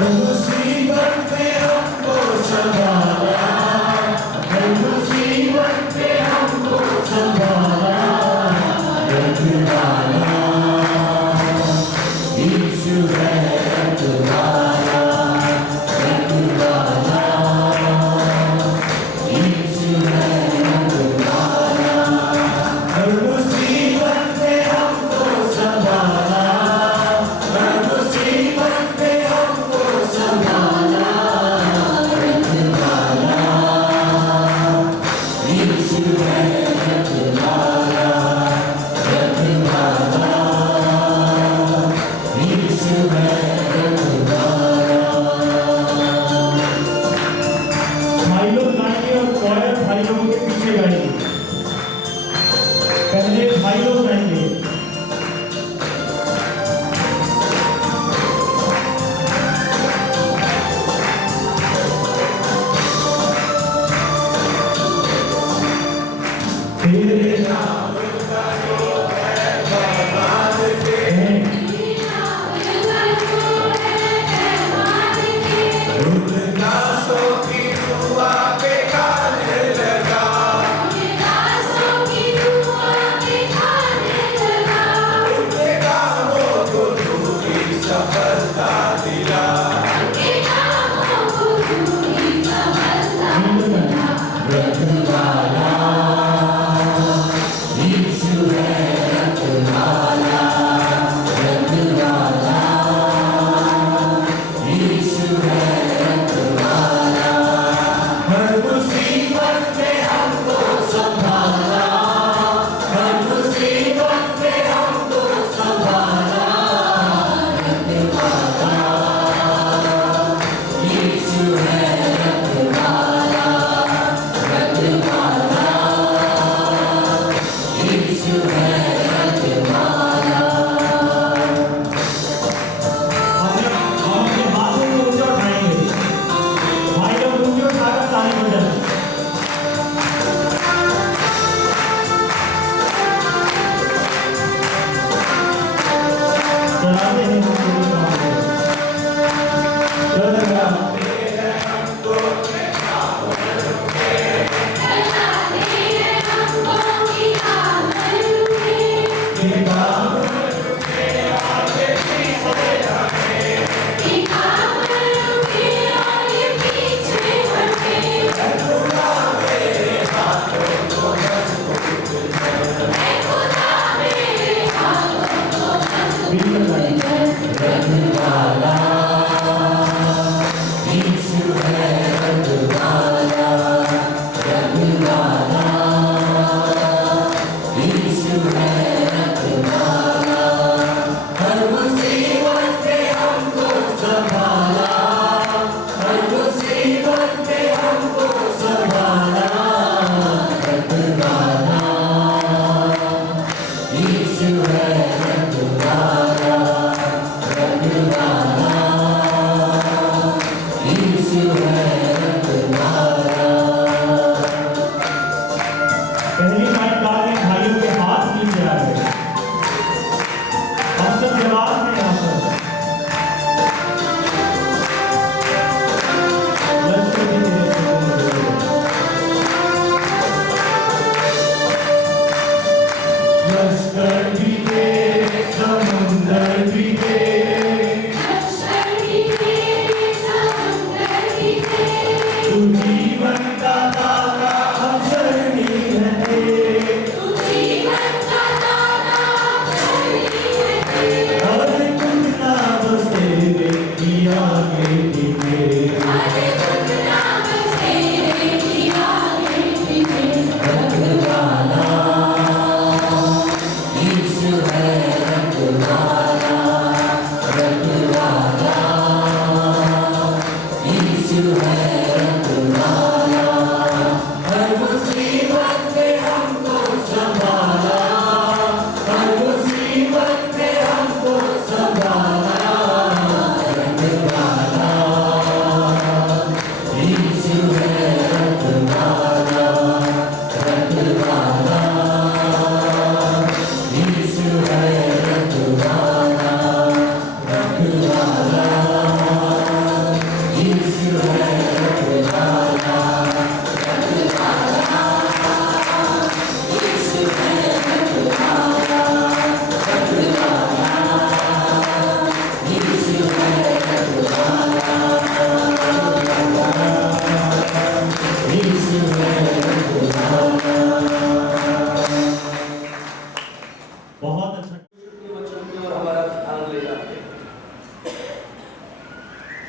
मुसीबत में हमको संभाला, हर मुसीबत में हमको संभाला, रखवाला यीशु है, रखवाला, रखवाला यीशु है, रखवाला हर मुसीबत में हमको संभाला, हर मुसीबत में हमको संभाला,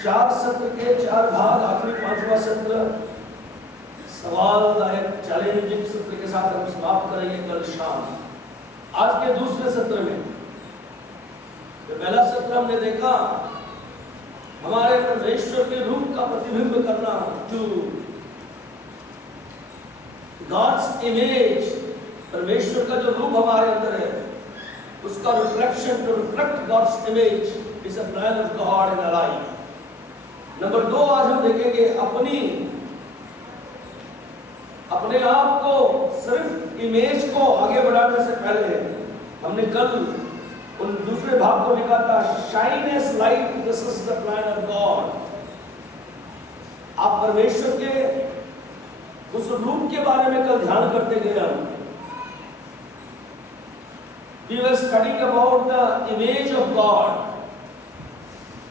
4 सत्र के 4 भाग, आखिरी 5वां सत्र सवालदायक चैलेंजिंग सत्र के साथ हम समाप्त करेंगे कल शाम। आज के दूसरे सत्र में पहला सत्र हमने देखा हमारे परमेश्वर के रूप का प्रतिबिंब करना, टू गॉड्स इमेज, परमेश्वर का जो रूप हमारे अंदर है उसका reflection, to reflect God's image is a plan of God in our life. Number 2 आज हम देखेंगे अपने आप को, सिर्फ इमेज को आगे बढ़ाने से पहले हमने कल उन दूसरे भाग को लिखा था, shine as light, this is the plan of God. आप परमेश्वर के उस रूप के बारे में कल ध्यान करते गए हम। We were studying about the image of God,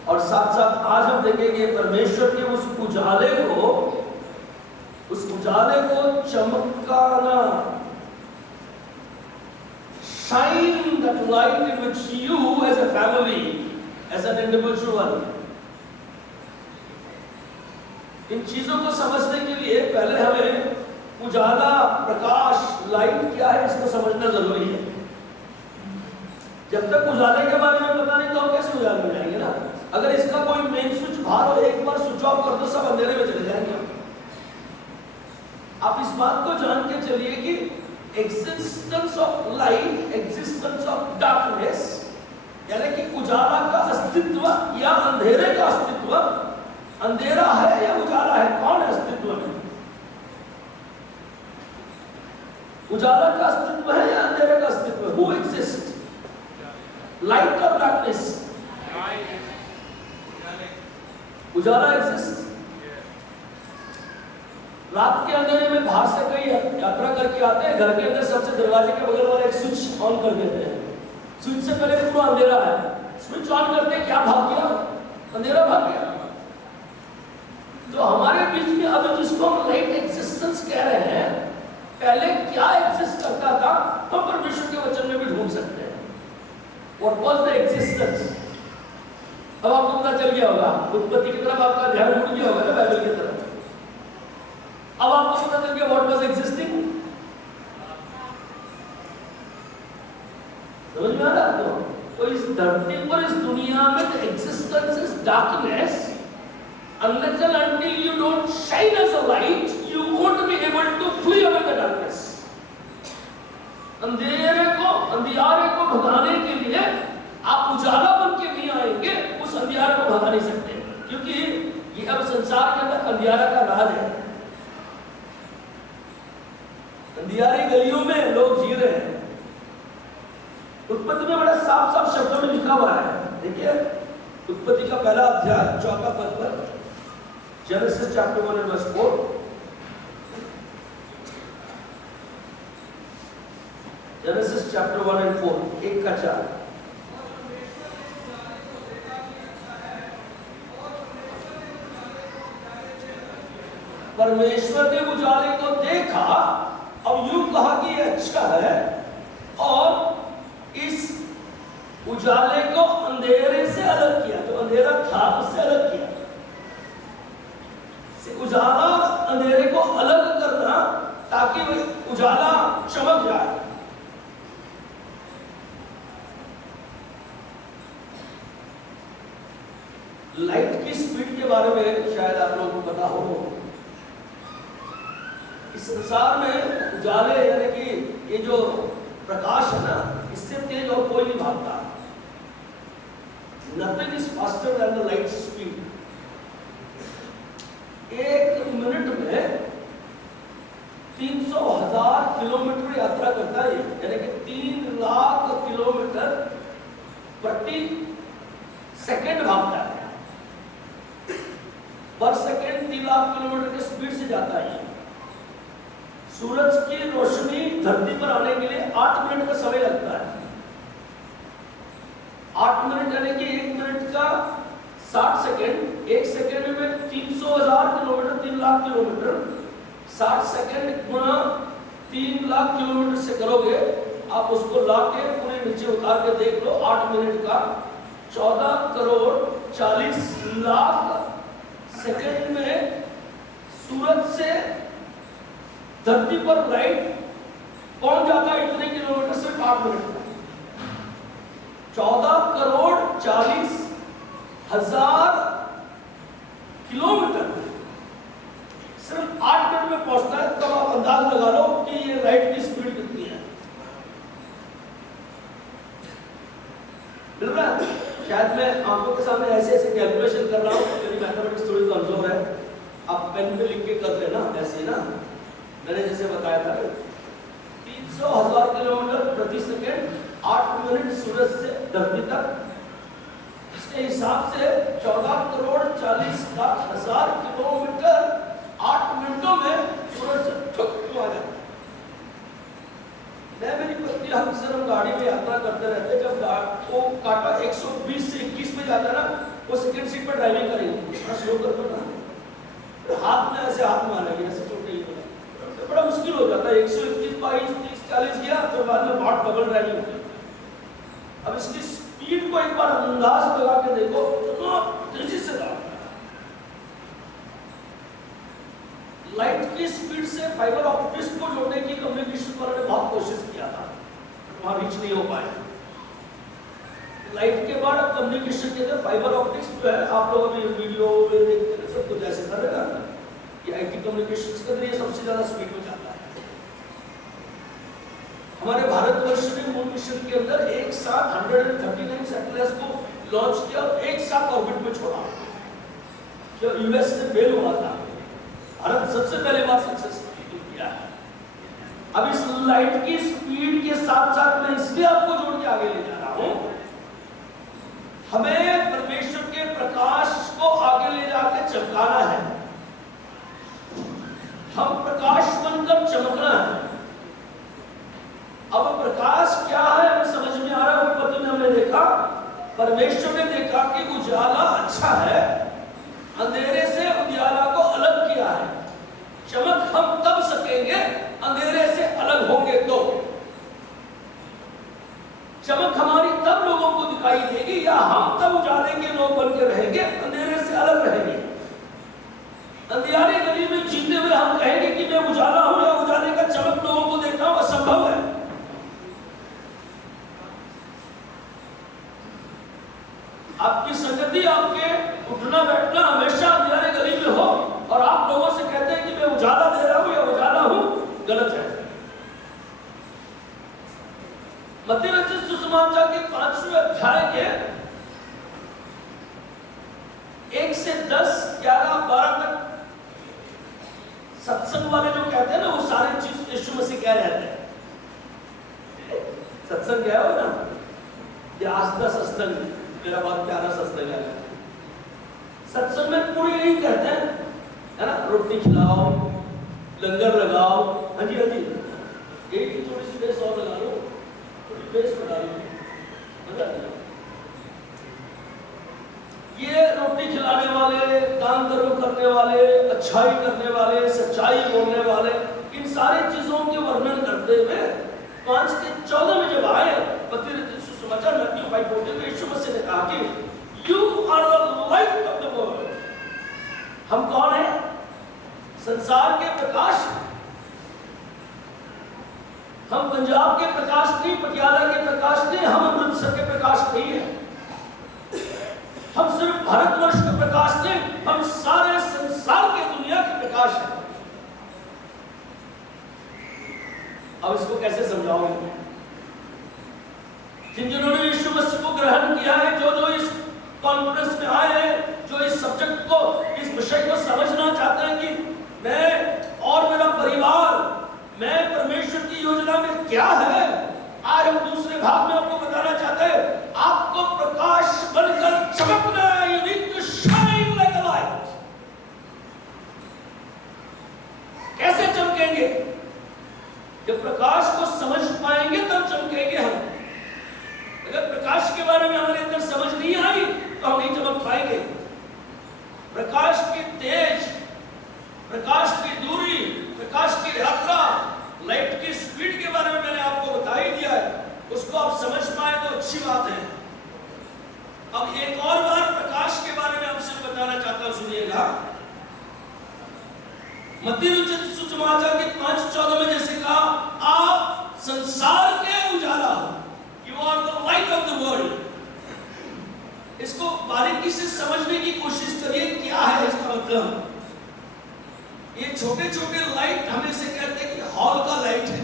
और साथ साथ आज हम देखेंगे परमेश्वर के उस उजाले को चमकाना, shine that light in which you as a family, as an individual, इन चीजों को समझने के लिए पहले हमें उजाला, प्रकाश, लाइट क्या है इसको समझना जरूरी है। जब तक उजाले के बारे में पता नहीं तो हम कैसे उजाले में जाएंगे ना। अगर इसका कोई मेन स्विच बाहर हो, एक बार स्विच ऑफ कर दो, सब अंधेरे में चले जाएंगे। आप इस बात को जान के चलिए कि existence of light, existence of darkness, यानी कि उजाला का अस्तित्व या अंधेरे का अस्तित्व, अंधेरा है या उजाला है, कौन है अस्तित्व में? उजाला का अस्तित्व है या अंधेरे का अस्तित्व? हु एग्जिस्ट, लाइट और डार्कनेस? उजाला एग्जिस्ट। रात के अंधेरे में बाहर से कई यात्रा करके आते हैं, घर के अंदर सबसे दरवाजे के बगल वाला एक स्विच ऑन कर देते हैं। स्विच से पहले पूरा अंधेरा है, स्विच ऑन करते क्या भाग गया? अंधेरा भाग गया। तो हमारे बीच में अब जिसको हम लाइट एग्जिस्टेंस कह रहे हैं, पहले क्या एग्जिस्ट करता था हम परमेश्वर के वचन में भी ढूंढ सकते हैं। What was the existence? अब आपको पता चल गया होगा, उत्पत्ति की तरफ आपका ध्यान उड़ गया होगा ना, बाइबल की तरफ। अब आपको पता चल गया व्हाट वाज एग्जिस्टिंग। समझ में आ रहा है आपको? तो इस धरती पर, इस दुनिया में the existence is darkness, unless and until you don't shine as a light, you won't be able to flee away the darkness. अंधियारे को भगाने के लिए आप उजाला बन के नहीं आएंगे, उस अंधियारे को भगा नहीं सकते, क्योंकि ये अब संसार के अंदर अंधियारा का राज है। अंधियारी गलियों में लोग जी रहे हैं। उत्पत्ति में बड़ा साफ साफ शब्दों में लिखा हुआ है, देखिए उत्पत्ति का पहला अध्याय 4वां पद पर, Genesis chapter 1 and verse 4। Genesis chapter 1 and 4, 1 का 4। परमेश्वर ने उजाले को देखा और यूं कहा कि ये अच्छा है, और इस उजाले को अंधेरे से अलग किया। तो अंधेरा था, उससे अलग किया। उजाला अंधेरे को अलग करना ताकि उजाला चमक जाए। लाइट की स्पीड के बारे में शायद आप लोगों को पता हो। इस संसार में उजाले यानी कि ये जो प्रकाश है ना, इससे तेज और कोई नहीं भागता। Nothing is faster than the light speed। 1 minute में 300,000 किलोमीटर यात्रा करता है, यानी कि 3 लाख किलोमीटर प्रति सेकंड भागता है। पर सेकंड 3 लाख किलोमीटर की स्पीड से जाता है। सूरज की रोशनी धरती पर आने के लिए 8 मिनट का समय लगता है। 8 मिनट यानी कि 1 मिनट का 60 सेकंड, 1 सेकंड में 300,000 किलोमीटर, 3 लाख किलोमीटर, 60 सेकंड गुना 3 लाख किलोमीटर से करोगे, आप उसको लाके पूरे नीचे उतार के देख लो, 8 मिनट का 14 करोड़ 40 लाख सेकंड में सूरज से धरती पर लाइट पहुंच जाता है इतने किलोमीटर, सिर्फ 8 मिनट में। 14,40,000 किलोमीटर सिर्फ 8 मिनट में पहुंचता है। तब आप अंदाज लगा लो कि ये लाइट की स्पीड कितनी है। मिल रहा है? शायद मैं आंखों के सामने ऐसे ऐसे कैलकुलेशन कर रहा हूँ, मेरी मैथमेटिक्स थोड़ी कमजोर है। आप पेन पे लिख के कर लेना, ऐसे ना मैंने जैसे बताया था। 300,000 किलोमीटर प्रति सेकेंड, 8 मिनट सूरज से धरती तक। इसके हिसाब से 14,40,00,000 किलोमीटर 8 मिनटों में सूरज से ठुक आ जाता है। मैं मेरी पत्नी अक्सर हम गाड़ी में यात्रा करते रहते, जब वो काटा 120 से 21 पे जाता ना, वो सेकंड सीट पर ड्राइविंग करेंगे, थोड़ा स्लो कर दो ना, हाथ में ऐसे हाथ मारेंगे, ऐसे छोटे ही तो बड़ा मुश्किल हो जाता है। 121, 22, 30, 40 गया, फिर बाद में बहुत डबल ड्राइविंग हो गई। अब इसकी स्पीड को एक बार अंदाज लगा के देखो, कितना तेजी से दौड़ता है। लाइट की स्पीड से फाइबर ऑप्टिक्स को जोड़ने की कम्युनिकेशन वालों ने बहुत कोशिश किया था, वहां रीच नहीं हो पाए। लाइट के बाद कम्युनिकेशन के अंदर फाइबर ऑप्टिक्स जो है, आप लोग अभी वीडियो में देखते हैं, सब कुछ ऐसे करेगा कि आईटी कम्युनिकेशंस के अंदर ये सबसे ज्यादा स्पीड में जाता है। हमारे भारतवर्ष ने मून मिशन के अंदर एक साथ 139 सैटेलाइट्स को लॉन्च किया और एक साथ ऑर्बिट में छोड़ा, जो यूएस ने फेल हुआ था। भारत सबसे पहले बार सक्सेसफुल किया है। अब इस लाइट की स्पीड के साथ साथ मैं इसलिए आपको जोड़ के आगे ले जा रहा हूं, हमें परमेश्वर के प्रकाश को आगे ले जाकर चमकाना है। हम प्रकाश बनकर चमकना है। अब प्रकाश क्या है हमें समझ में आ रहा है। उत्पत्ति में हमने देखा, परमेश्वर ने देखा कि उजाला अच्छा है, अंधेरे से उजाला को अलग किया है। चमक हम तब सकेंगे अंधेरे से अलग होंगे तो। चमक हमारी तब लोगों को दिखाई देगी, या हम तब उजाले के लोग बन के रहेंगे, अंधेरे से अलग रहेंगे। अंधियारी गली में जीते हुए हम कहेंगे कि मैं उजाला हूं या उजाले का चमक लोगों को देखना असंभव है। आपकी संगति, आपके उठना बैठना हमेशा अंधियारे गली में हो और आप लोगों से कहते हैं कि मैं उजाला दे रहा हूं या उजाला हूं, गलत है। मत्ती रचित सुसमाचार के 5वें अध्याय के 1 से 10, 11, 12 तक सत्संग वाले जो कहते हैं ना, वो सारी चीज यीशु मसीह कह रहे थे। सत्संग क्या हो ना, ये आज का सत्संग, मेरा बहुत प्यारा सत्संग है। सत्संग में पूरी यही कहते हैं, है ना, रोटी खिलाओ, लंगर लगाओ। हाँ जी, हाँ जी, यही थोड़ी सी बेस और लगा लो, थोड़ी बेस बढ़ा लो। ये रोटी खिलाने वाले, दान धर्म करने वाले, अच्छाई करने वाले, सच्चाई बोलने वाले, इन सारी चीजों के वर्णन करते हुए 5 के 14 में जब आए मत्ती रचित सुसमाचार मैथ्यू 5:14 में यीशु मसीह ने कहा कि you are the light of the world. हम कौन हैं? संसार के प्रकाश। हम पंजाब के प्रकाश नहीं, पटियाला के प्रकाश नहीं, हम अमृतसर के प्रकाश नहीं है। हम सिर्फ भारतवर्ष के प्रकाश नहीं, हम सारे संसार के दुनिया के प्रकाश हैं। अब इसको कैसे समझाओगे? जिन्होंने यीशु मसीह को ग्रहण किया है, जो इस कॉन्फ्रेंस में आए हैं, जो इस सब्जेक्ट को, इस विषय को समझना चाहते हैं कि मैं और मेरा परिवार, मैं परमेश्वर की योजना में क्या है, आज हम दूसरे भाग में आपको बताना चाहते हैं। आपको प्रकाश बनकर चमकना है। You need to shine like a light। कैसे चमकेंगे? जब प्रकाश को समझ पाएंगे तब चमकेंगे हम। अगर प्रकाश के बारे में हमारे अंदर समझ नहीं आई तो हम नहीं चमक पाएंगे। प्रकाश की तेज, प्रकाश की दूरी, प्रकाश की यात्रा, लाइट की स्पीड के बारे में मैंने आपको बता ही दिया है। उसको आप समझ पाए तो अच्छी बात है। अब एक और बार प्रकाश के बारे में आपसे समझाना चाहता हूं, सुनिएगा। मत्ती सुसमाचार के 5:14 में जैसे कहा, आप संसार के उजाला हो, you are the light of the world. इसको बारीकी से समझने की कोशिश करिए, क्या है इसका मतलब। ये छोटे छोटे लाइट हम इसे कहते हैं कि हॉल का लाइट है।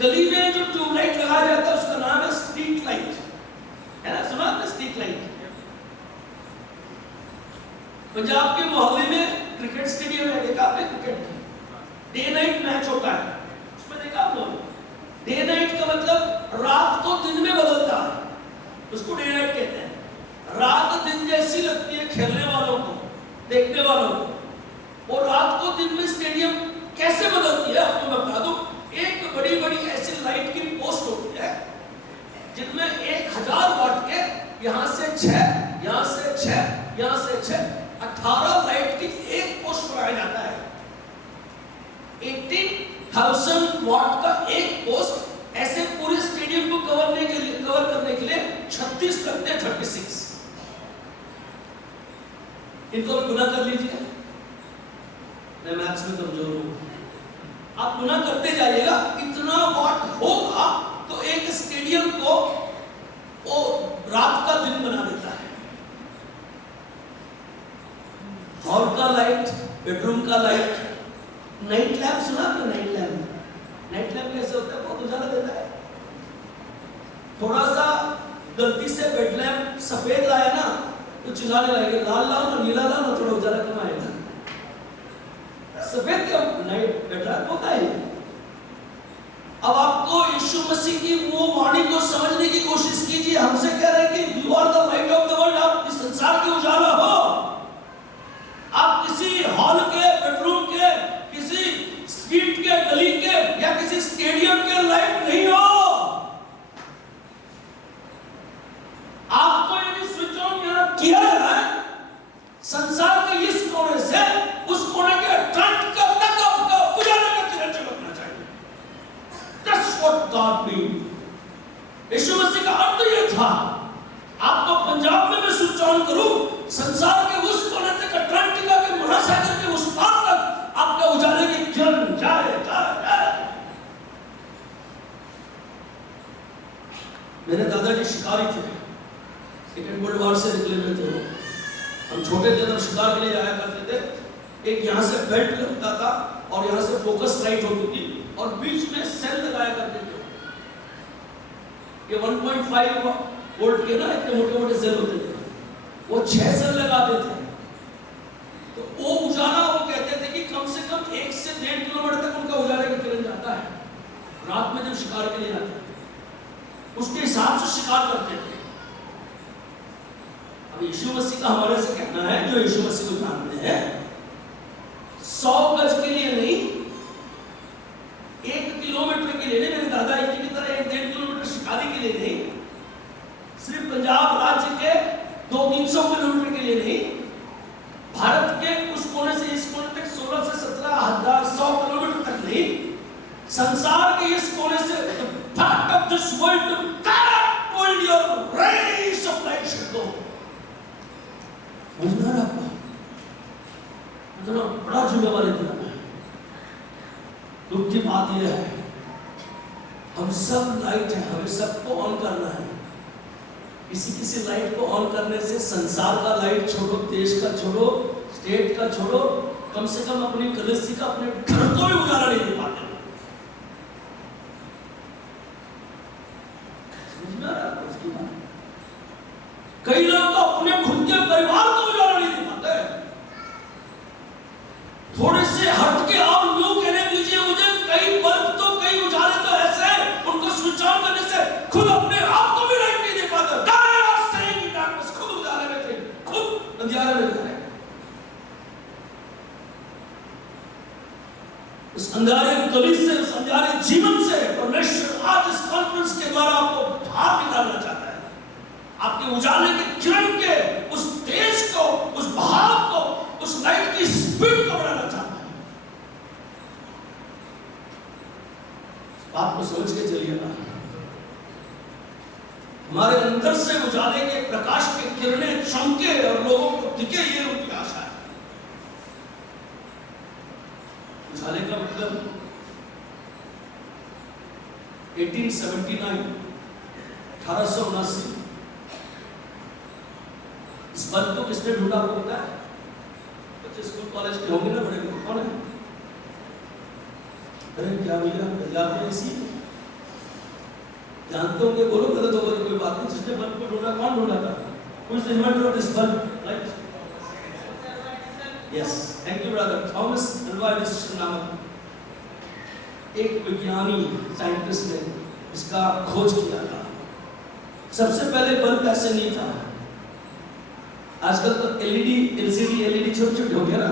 गली में जो ट्यूबलाइट लगाया जाता है उसका नाम है स्ट्रीट लाइट, है ना, सुना आपने स्ट्रीट लाइट। पंजाब के मोहल्ले में क्रिकेट स्टेडियम है, देखा आपने क्रिकेट डे नाइट मैच होता है, उसमें देखा आप लोग। डे नाइट का मतलब रात को दिन में बदलता है, उसको डे नाइट कहते हैं। रात दिन जैसी लगती है खेलने वालों को, देखने वालों को। और रात को दिन में स्टेडियम कैसे बदलती है आपको मैं बता दूं। एक बड़ी बड़ी ऐसी लाइट की पोस्ट होती है जिनमें 1000 वाट के, यहां से 6, यहां से 6, यहां से 6, 18 लाइट की एक पोस्ट लगाया जाता है। 18,000 वाट का एक पोस्ट, ऐसे पूरे स्टेडियम को कवर करने के लिए 36 लगते हैं, 36। इनको भी गुना कर लीजिए, मैं मैथ्स में कमजोर हूं, आप गुना करते जाइएगा। इतना वाट होगा तो एक स्टेडियम को वो रात का दिन बना देता है। हॉल का लाइट, बेडरूम का लाइट, नाइट लैम्प सुना आपने? नाइट लैम्प, नाइट लैम्प कैसे होता है? बहुत उजाला देता है। थोड़ा सा गलती से बेड लैम्प सफेद लाया ना तो चिल्लाने लगेगा, लाल लाओ ना, नीला लाओ ना, थोड़ा उजाला कम आएगा। सफेद क्या नाइट बेड लैम्प होता है। अब आपको यीशु मसीह की वो वाणी को समझने की कोशिश कीजिए। हमसे कह रहे हैं कि you are the light of the world, आप इस संसार के उजाला हो। आप किसी हॉल के, बेडरूम के, किसी स्ट्रीट के, गली के या किसी स्टेडियम के लाइट नहीं हो। आपको यदि स्विच ऑन यहां किया है, संसार के इस कोने से उस कोने के अटलांटिक तक आपका उजाले का किरण चमकना चाहिए। That's what God means। यीशु मसीह का अर्थ ये था, आपको पंजाब में मैं स्विच ऑन करूं, संसार के उस कोने तक, अटलांटिका के महासागर के उस पार तक आपका उजाले की किरण जाए। मेरे दादाजी शिकारी थे, सेकेंड वर्ल्ड वॉर से निकले हुए थे वो। हम छोटे थे तब शिकार के लिए जाया करते थे। एक यहाँ से बेल्ट लगता था और यहाँ से फोकस लाइट होती थी और बीच में सेल लगाया करते थे। ये 1.5 वोल्ट के ना इतने मोटे मोटे सेल होते थे, वो 6 सेल लगाते थे। तो वो उजाला, वो कहते थे कि कम से कम 1 से 1.5 किलोमीटर तक उनका उजाले की किरण जाता है रात में जब शिकार के लिए जाते थे। उसके हिसाब से शिकार करते थे। अब यीशु मसीह का हमारे से कहना है, जो यीशु मसीह को जानते हैं, 100 गज के लिए नहीं, 1 किलोमीटर के लिए नहीं, मेरे दादाजी की तरह 1-1.5 किलोमीटर शिकारी के लिए नहीं, सिर्फ पंजाब राज्य के 200-300 किलोमीटर के लिए नहीं, भारत के उस कोने से इस कोने तक 16 से 17,100 किलोमीटर तक नहीं, संसार के इस कोने से part of this world to that world your rays of light should go। बुझना है आपको? इतना बड़ा जिम्मेवारी दिया है। दुख की बात यह है, हम सब लाइट है, हमें सबको ऑन करना है। किसी लाइट को ऑन करने से संसार का लाइट छोड़ो, देश का छोड़ो, स्टेट का छोड़ो, कम से कम अपनी कलिसिया का, अपने घर को भी उजाला नहीं दे पाते। कई लोग तो अपने खुद के परिवार को उजाला नहीं दे पाते। थोड़े से हट के आप लोग कहने दीजिए मुझे, कई बल्ब तो, कई उजाले तो ऐसे उनको स्विच ऑन करने से खुद अपने आप को भी लाइट नहीं दे पाते। खुद उजाले में थे, खुद अंधियारे में जा रहे। उस अंधियारे गली से, उस अंधियारे जीवन से परमेश्वर आज इस कॉन्फ्रेंस के द्वारा आपको बाहर निकालना चाहता है। आपके उजाले के किरण के उस तेज को, उस बहाव को, उस लाइट की स्पीड को बढ़ाना चाहता है। इस बात को समझ के चलिएगा। हमारे अंदर से उजाले के प्रकाश की किरणें चमके और लोगों को टिके, ये उनकी आशा है। उजाले का मतलब 1879 1879 इस बल्ब को किसने ढूंढा आपको पता है? बच्चे स्कूल कॉलेज के होंगे ना, बड़े कौन है? अरे क्या भैया पंजाब में ऐसी जानते होंगे, बोलो गलत होगा तो कोई बात नहीं। जिसने बल्ब को ढूंढा, कौन ढूंढा था? Who is the inventor of this bulb? Right? Yes, thank you brother. Thomas Alva Edison नामक एक विज्ञानी साइंटिस्ट ने इसका खोज किया था। सबसे पहले बल्ब ऐसे नहीं था, आजकल तो एलईडी एलसीडी एलईडी छोटे छोटे हो गया ना।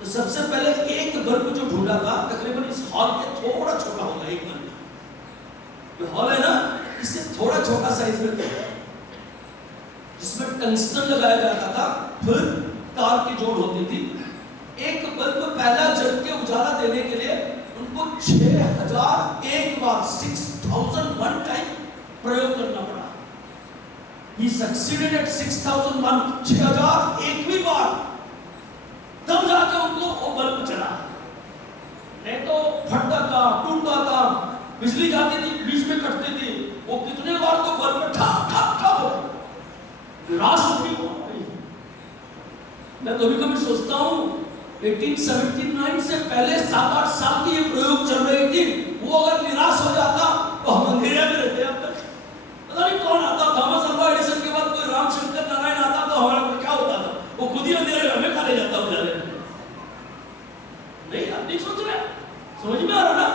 तो सबसे पहले एक बल्ब जो ढूंढा था तकरीबन इस हॉल के थोड़ा छोटा होगा, एक बल्ब जो हॉल है ना इससे थोड़ा छोटा साइज में था, जिसमें टंगस्टन लगाया जाता था, फिर तार की जोड़ होती थी। एक बल्ब पहला जल के उजाला देने के लिए उनको 6001 बार 6001 टाइम प्रयोग करना पड़ा। He succeeded at 6001 6001वीं बार, तब जाके उनको वो बल्ब चला। नहीं तो फटता था, टूटता था, बिजली जाती थी, बीच में कटती थी, वो कितने बार तो बल्ब ठप ठप ठप हो निराश हुई। मैं कभी कभी सोचता हूँ 1879 से पहले 7-8 साल की ये प्रयोग चल रही थी, वो अगर निराश हो जाता तो हम अंधेरे में रहते। अब तक पता नहीं कौन आता, थॉमस अल्वा एडिसन के बाद कोई रामशंकर नारायण आता तो हमारा क्या होता था? वो खुद ही अंधेरे में हमें खा ले जाता उजाले। नहीं आप नहीं सोच रहे, समझ में आ रहा ना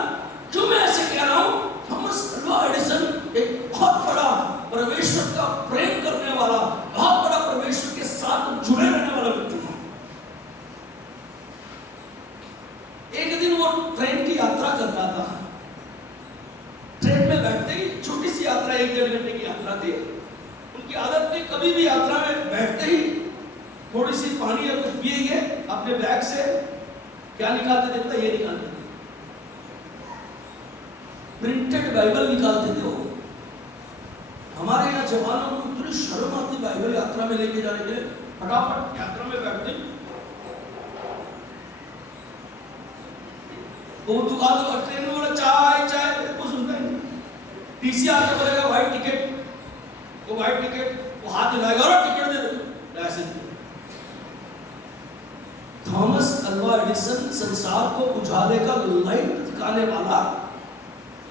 क्यों मैं ऐसे कह रहा हूँ? थॉमस अल्वा एडिसन एक बहुत बड़ा परमेश्वर का प्रेम करने वाला, बहुत बड़ा परमेश्वर के साथ जुड़े रहने वाला व्यक्ति था। एक दिन वो ट्रेन की यात्रा करता था, ट्रेन में बैठते ही, छोटी सी यात्रा 1-1.5 घंटे की यात्रा थी, उनकी आदत थी कभी भी यात्रा में बैठते ही थोड़ी सी पानी या कुछ पिएंगे, अपने बैग से क्या निकालते थे पता? ये निकालते थे प्रिंटेड बाइबल निकालते थे। वो हमारे यहाँ जवानों को इतनी शर्म आती बाइबल यात्रा में लेके जाने के लिए, फटाफट यात्रा में बैठते वो दुकान तो ट्रेन में बोला चाय चाय, कुछ सुनता ही नहीं। टीसी आके बोलेगा व्हाइट टिकट, वो व्हाइट टिकट वो हाथ हिलाएगा और टिकट दे दो ऐसे। थॉमस अल्वा एडिसन संसार को उजाले का लाइट दिखाने वाला,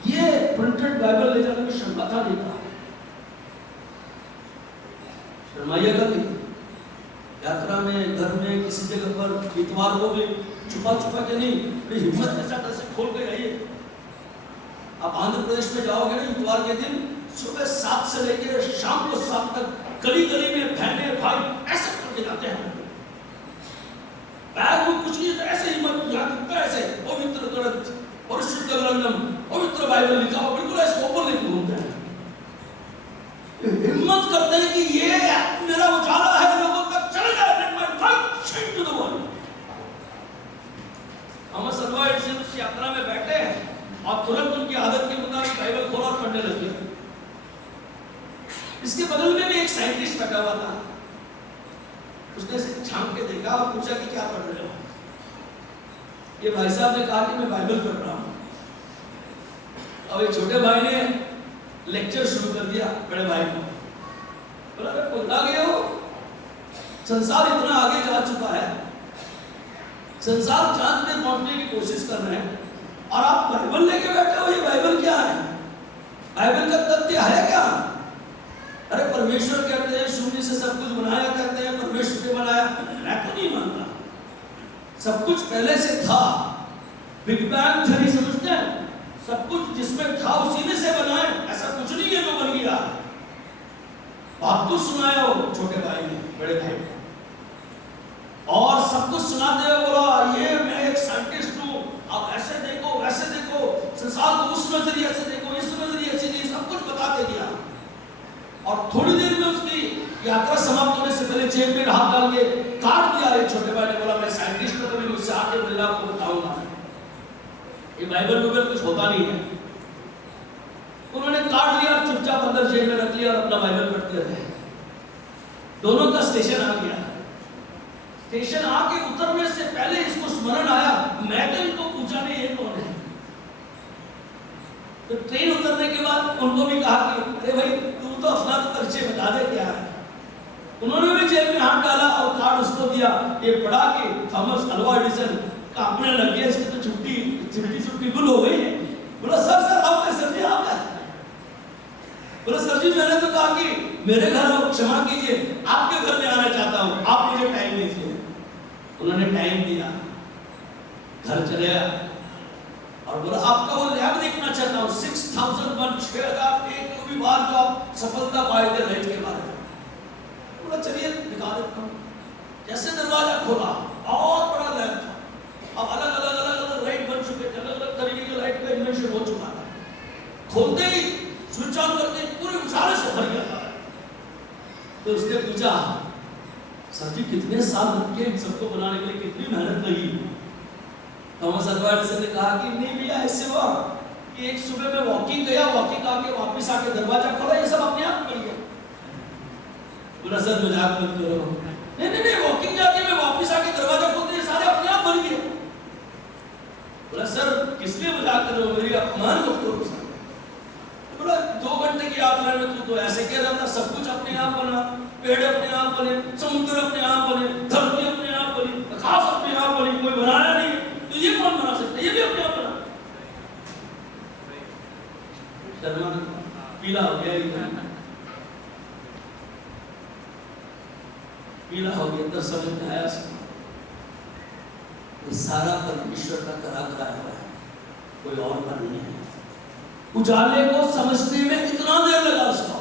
ये प्रिंटेड बाइबल ले जाने में शर्माता नहीं था, शर्माइएगा नहीं। यात्रा में, घर में, किसी जगह पर इतवार को भी छुपा छुपा के नहीं, हिम्मत के साथ ऐसे खोल के आइए। आप आंध्र प्रदेश में जाओगे ना इतवार के दिन, सुबह 7 से लेकर शाम को 7 तक गली गली में बहने भाई ऐसे करके जाते हैं। बैग में कुछ नहीं, ऐसे हिम्मत ऐसे पवित्र ग्रंथ, परिशुद्ध ग्रंथम, पवित्र बाइबल लिखा हो, बिल्कुल ऐसे ओपन लेके घूमते हैं। हिम्मत करते हैं कि ये मेरा उजाला है, लोगों तक चले जाए। Let my light shine to the world. Thomas Alva Edison उस यात्रा में बैठे और तुरंत उनकी आदत के मुताबिक बाइबल खोला और पढ़ने लगे। इसके बगल में भी एक साइंटिस्ट बैठा हुआ था, उसने झांक के देखा और पूछा कि क्या पढ़ रहे हो? ये भाई साहब ने कहा कि मैं बाइबल पढ़ रहा हूँ। अब एक छोटे भाई ने लेक्चर शुरू कर दिया बड़े भाई को, बोला अरे पगला गए हो, संसार इतना आगे जा चुका है, संसार चांद में पहुंचने की कोशिश कर रहे हैं और आप बाइबल लेके बैठे हो। ये बाइबल क्या है? बाइबल का तथ्य है क्या? अरे परमेश्वर कहते हैं शून्य से सब कुछ बनाया, कहते हैं परमेश्वर ने बनाया। मैं तो नहीं मानता, सब कुछ पहले से था, बिग बैंग थ्योरी समझते हैं, सब कुछ जिसमें था उसी में से बना है, ऐसा कुछ नहीं है जो बन गया। आपको सुनाया हो छोटे भाई ने बड़े भाई और सब कुछ सुनाते हुए बोला ये मैं एक साइंटिस्ट हूँ, आप ऐसे देखो वैसे देखो, संसार को उस नजरिए से देखो, इस नजरिए से नहीं, सब कुछ बताते गया। और थोड़ी देर में उसकी यात्रा समाप्त होने से पहले जेब में हाथ डाल के काट दिया। ये छोटे भाई ने बोला मैं साइंटिस्ट हूँ, कभी मुझसे आके मिलना आपको बताऊंगा। ये बाइबल में कुछ होता नहीं है। उन्होंने काट लिया, चुपचाप अंदर जेब में रख लिया और अपना बाइबल पढ़ते रहे। दोनों का स्टेशन आ गया। स्टेशन आके उतरने से पहले इसको स्मरण आया, मैं तो इनको पूछा नहीं ये कौन है। तो ट्रेन उतरने के बाद उनको भी कहा कि अरे भाई तू तो अपना तो परिचय बता दे क्या है। उन्होंने भी जेब में हाथ डाला और कार्ड उसको दिया। ये पढ़ा कि थॉमस अल्वा एडिसन कांपने लग गया, इसकी तो छुट्टी गुल हो गई। बोला सर आप है सर जी आप है। बोला सर जी मैंने तो कहा कि मेरे घर आओ, क्षमा कीजिए आपके घर में आना चाहता हूँ, आप मुझे टाइम दीजिए। उन्होंने टाइम दिया, घर चले आया और बोला आपका वो लैब देखना चाहता हूँ 6001 6001 भी बार जो आप सफलता पाए थे लाइट के बारे में। बोला चलिए दिखा देता हूँ। जैसे दरवाजा खोला बहुत बड़ा लैब था, अब अलग अलग लाइट बन चुके थे, अलग अलग तरीके के लाइट का इन्वेंशन हो चुका था। खोलते ही स्विच ऑन करते ही पूरे उजाले से भर गया था। तो उसने पूछा सर जी कितने साल लग गए सबको बनाने के लिए, कितनी मेहनत लगी। थॉमस अल्वा एडिसन ने कहा कि नहीं भैया ऐसे हुआ कि एक सुबह में वॉकिंग गया, वॉकिंग आके वापस आके दरवाजा खोला, ये सब अपने आप मिल गया। बोला सर मजाक मत करो। नहीं वॉकिंग जाके मैं वापस आके दरवाजा खोलते ये सारे अपने आप बन गए। बोला सर किस लिए मजाक कर रहे हो, मेरी अपमान मत करो सर। बोला 2 घंटे की यात्रा में तू तो ऐसे कह रहा था सब कुछ अपने आप बना, पेड़ अपने आप बने, समुद्र अपने आप बने, धरती अपने आप बनी, आकाश अपने आप बनी, कोई बनाया नहीं, तो ये कौन बना सकता है, ये भी अपने आप बना। शर्मा पीला हो गया, पीला हो गया तो समझ में आया सारा परमेश्वर का करा हुआ है, कोई और का नहीं है। उजाले को समझने में इतना देर लगा उसको।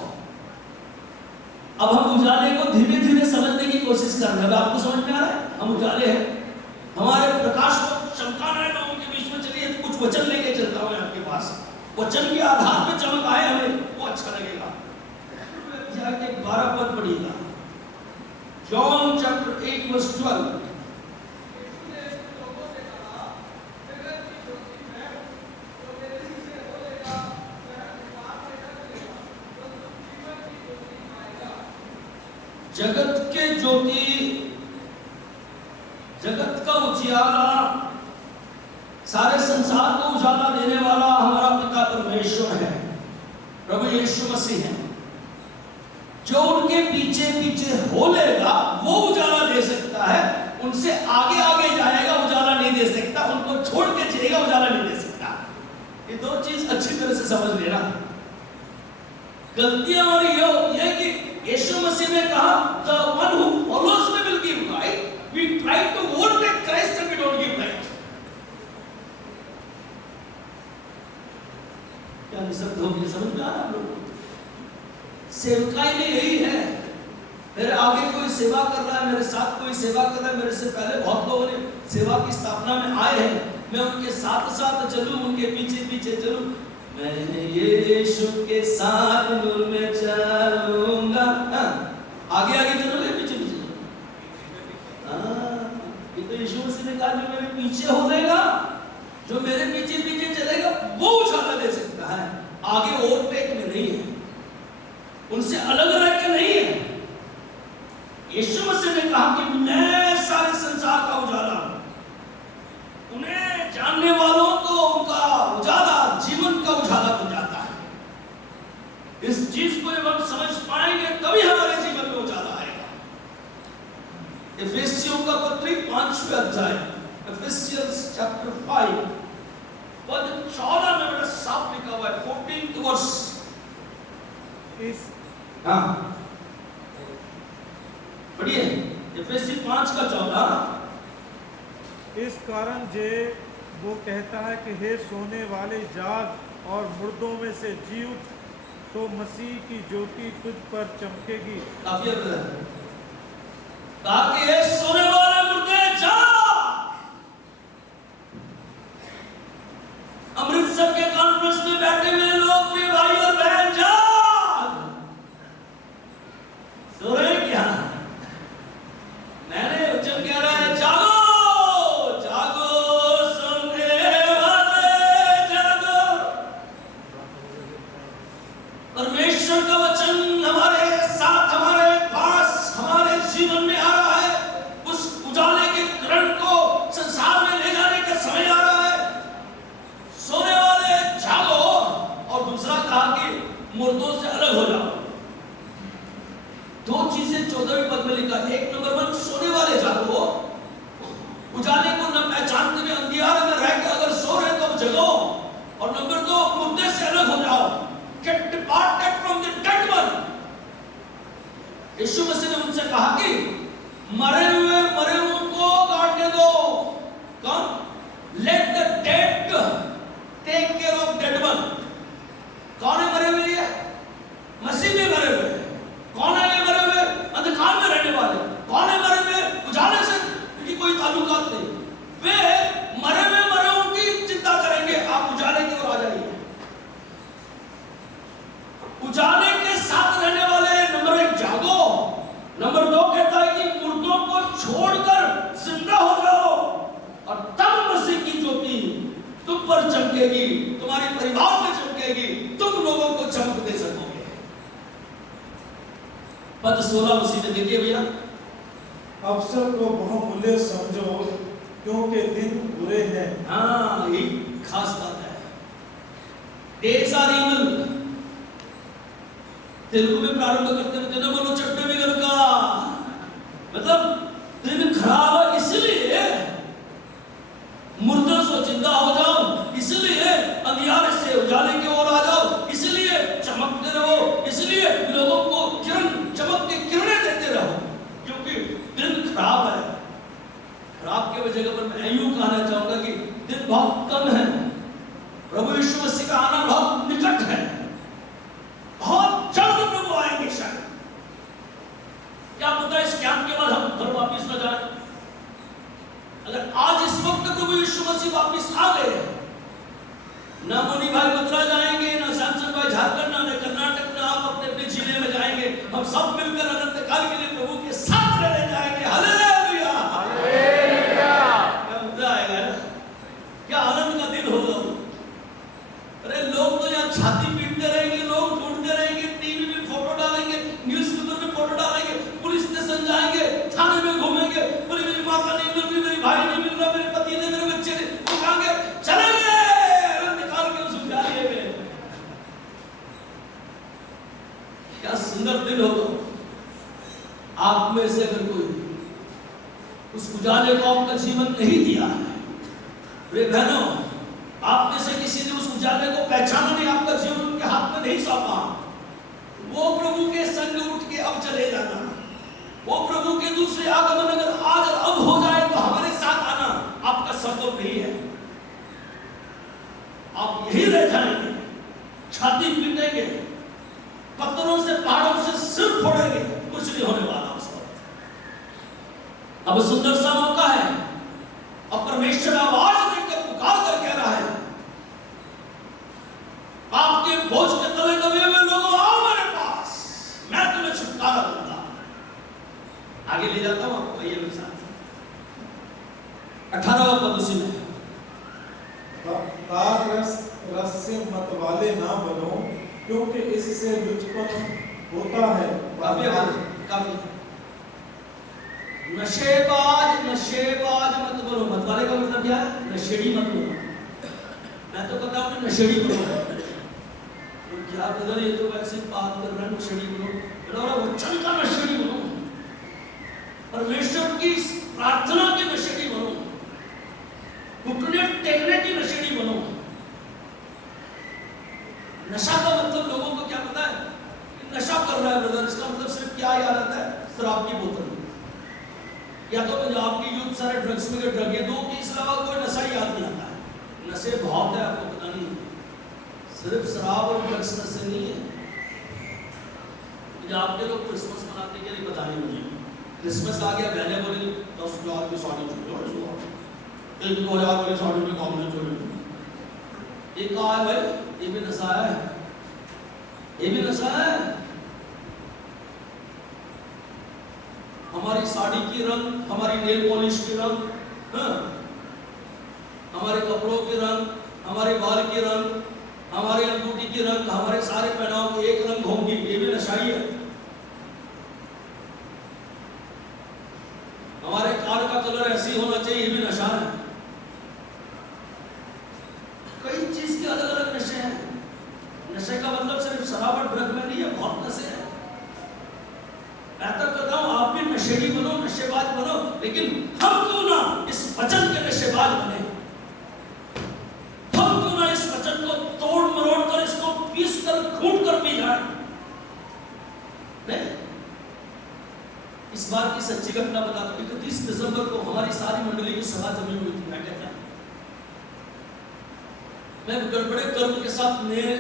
अब हम उजाले को धीरे धीरे समझने की कोशिश कर रहे हैं। आपको समझ में आ रहा है हम उजाले हैं, हमारे प्रकाश को चमकाना है लोगों के बीच में। चलिए कुछ वचन लेके चलता हूं आपके पास, वचन के आधार पे चमक आए हमें वो अच्छा लगेगा। जाके 12 पद पढ़िएगा, जॉन चैप्टर 8 वर्स 12। जगत के ज्योति, जगत का उजियारा, सारे संसार को उजाला देने वाला हमारा पिता परमेश्वर है, प्रभु यीशु मसीह है। जो उनके पीछे पीछे हो लेगा वो उजाला दे सकता है, उनसे आगे आगे जाएगा उजाला नहीं दे सकता, उनको छोड़ के चलेगा उजाला नहीं दे सकता। ये 2 चीज अच्छी तरह से समझ लेना। गलतियां हमारी ये होती है कि यीशु मसीह ने कहा the one who follows me will give light, we try to overtake Christ and we don't give light। क्या निशब्द हो गया, समझ में आ रहा है लोगों को? सेवकाई में यही है, मेरे आगे कोई सेवा कर रहा है, मेरे साथ कोई सेवा कर रहा है, मेरे से पहले बहुत लोगों ने सेवा की स्थापना में आए हैं, मैं उनके साथ साथ चलूं, उनके पीछे पीछे चलूं। मैं यीशु के साथ नूर में चलूंगा। आगे आगे चलोगे पीछे पीछे? ये तो यीशु मसीह ने कहा जो मेरे पीछे हो जाएगा, जो मेरे पीछे पीछे चलेगा वो उजाला दे सकता है, आगे ओवरटेक में नहीं है, उनसे अलग रह के नहीं है। यीशु मसीह ने कहा कि मैं सारे संसार का उजाला हूं। उन्हें जानने वालों को उनका उजाला जीवन का उजाला बन जाता है। इस चीज को जब हम समझ पाएंगे तभी हमारे जीवन में उजाला आएगा। एफेसियों का पत्री 5वें अध्याय, एफेसियंस चैप्टर 5 पद 14 में बड़ा साफ लिखा हुआ है, 14th वर्स। पढ़िए एफेसी 5 का 14। इस कारण जे वो कहता है कि हे सोने वाले जाग और मुर्दों में से जी उठ, तो मसीह की ज्योति तुझ पर चमकेगी। काफी ताकि हे सोने वाले मुर्दे जाग। अमृतसर के कॉन्फ्रेंस में बैठे हुए लोग भी भाई और बहन जाग। सो रहे क्या? मैंने वचन कह रहा है जागो जागो सोने वाले जागो। परमेश्वर का वचन हमारे साथ, हमारे पास, हमारे जीवन में आ रहा है। जिंदा हो जाओ और तब मसीह की ज्योति तुम पर चमकेगी, तुम्हारे परिवार में चमकेगी, तुम लोगों को चमक दे सकोगे। पद 16 मसीह में देखिए भैया, अवसर को बहुमूल्य समझो क्योंकि दिन बुरे हैं। हाँ, ये खास बात है। Days are evil. तेलुगु में प्रारंभ करते हुए दिन बोलो चट्टे बिगड़ का मतलब दिन खराब है, इसलिए मुर्दों से जिंदा हो जाओ, इसलिए अंधियारे से उजाले की ओर आ जाओ, इसलिए चमकते रहो, इसलिए लोगों को किरण चमक की किरणें देते रहो, क्योंकि दिन खराब है। खराब के वजह पर मैं यूं कहना चाहूंगा कि दिन बहुत कम है। प्रभु यीशु मसीह का आना बहुत निकट है, बहुत जल्द प्रभु आएंगे शायद। क्या पता इस कैंप के बाद हम घर वापिस न जाए। अगर आज इस वक्त प्रभु यीशु मसीह वापिस आ गए, ना मुनि भाई मथुरा जाएंगे, ना सैमसन भाई झारखंड, ना कर्नाटक, ना आप अपने अपने जिले में जाएंगे, हम सब मिलकर अनंत काल के लिए प्रभु के साथ रहने जाएंगे। Hallelujah, hallelujah. क्या मजा आएगा ना, क्या आनंद का दिन होगा। अरे लोग तो यहाँ छाती पीटते रहेंगे, लोग ढूंढते रहेंगे, टीवी में फोटो डालेंगे, न्यूज़पेपर में फोटो डालेंगे, पुलिस स्टेशन जाएंगे, थाने में घूमेंगे, बोले मेरी माता नहीं मिल रही, मेरी भाई नहीं मिल रहा, मेरे पति ने, मेरे बच्चे ने, वो कहेंगे चलेंगे अनंत काल के उस उजाले में। क्या सुंदर दिन होगा। आप में से अगर कोई उस उजाले को आपका जीवन नहीं दिया है, रे बहनों, आप में से किसी ने उस उजाले को पहचाना नहीं, आपका जीवन उनके हाथ में नहीं सौंपा, वो प्रभु के संग उठ के अब चले जाना। वो प्रभु के दूसरे आगमन अगर आज और अब हो जाए तो हमारे साथ आना आपका संभव नहीं है। आप यही रह जाएंगे, छाती पीटेंगे, पत्थरों से पहाड़ों से सिर फोड़ेंगे, कुछ नहीं होने वाला उस वक्त। अब सुंदर सा मौका है, अब परमेश्वर आवाज देकर पुकार कर कह रहा है, आपके बोझ के तले दबे हुए लोगों आओ मेरे पास, मैं तुम्हें छुटकारा दूंगा। आगे ले जाता हूं आपको, ये मेरे साथ 18वां पद उसी में, तार रस से मतवाले ना बनो क्योंकि इससे लुचपन होता है। काफी नशेबाज मत बनो। मतवाले का मतलब क्या है? नशेड़ी मत बनो। मैं तो कहता हूं नशेड़ी बनो। तो क्या ब्रदर, ये तो वैसे बात कर रहे हैं, नशेड़ी बनो, वचन का नशेड़ी बनो, परमेश्वर की प्रार्थना की नशेड़ी बनो, घुटने टेकने की नशेड़ी बनो। नशा का मतलब लोगों को क्या पता है? नशा कर रहा है ब्रदर, इसका मतलब सिर्फ क्या याद आता है? शराब की बोतल, या तो पंजाब की यूथ सारे ड्रग्स में ड्रग है, दो के अलावा कोई नशा याद नहीं आता है। नशे बहुत है, आपको पता नहीं, सिर्फ शराब और ड्रग्स नशे नहीं है। पंजाब के लोग क्रिसमस मनाते के लिए पता नहीं मुझे, क्रिसमस आ गया, बहनें बोली 10,000 की साड़ी चुरी, 1,000 की साड़ी में काम नहीं चोरी। ये कहा है भाई, ये भी नशा है, ये भी नशा है। हमारी साड़ी की रंग, हमारी नेल पॉलिश की रंग, हमारे कपड़ों के रंग, हमारे बाल के रंग, हमारे अंगूठी की रंग, हमारे सारे पहनाव के एक रंग होंगे, ये भी नशाई है। हमारे कार का कलर ऐसी होना चाहिए, ये भी नशा है। कई चीज के अलग अलग नशे हैं। नशे का मतलब सिर्फ शराब और ड्रग में नहीं है, बहुत नशे हैं। मैं तो कहता हूं आप भी नशेड़ी बनो, नशेबाज बनो, लेकिन हम क्यों ना इस वचन के नशेबाज बने। हम क्यों ना इस वचन को तोड़ मरोड़ कर, इसको पीस कर, घूट कर पी जाए। नहीं, इस बार की सच्ची घटना बताता हूं। 31 दिसंबर को हमारी सारी मंडली की सभा जमी हुई थी। मैं कहता मैं बड़े गर्व के साथ नए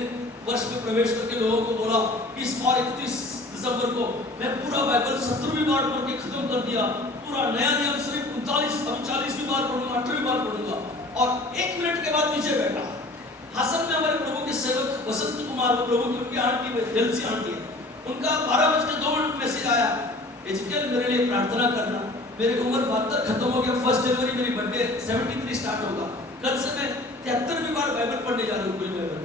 वर्ष में प्रवेश करके लोगों को बोला, इस बार 31 दिसंबर को मैं पूरा बाइबल 17वीं बार पढ़ के खत्म कर दिया। पूरा नया नियम सिर्फ 39वीं बार पढ़ूंगा, 18वीं बार पढ़ूंगा। और 1 मिनट के बाद नीचे बैठा, हासन में हमारे प्रभु के सेवक वसंत कुमार, प्रभु की उनकी आंटी में दिलसी आंटी है, उनका 12:02 मैसेज आया, एजिकल मेरे लिए प्रार्थना करना। मेरी उम्र 72 खत्म हो गया, 1 जनवरी मेरी बर्थडे 73 स्टार्ट होगा। कल से मैं 73वीं बार बाइबल पढ़ने जा रहा हूँ पूरी बाइबल।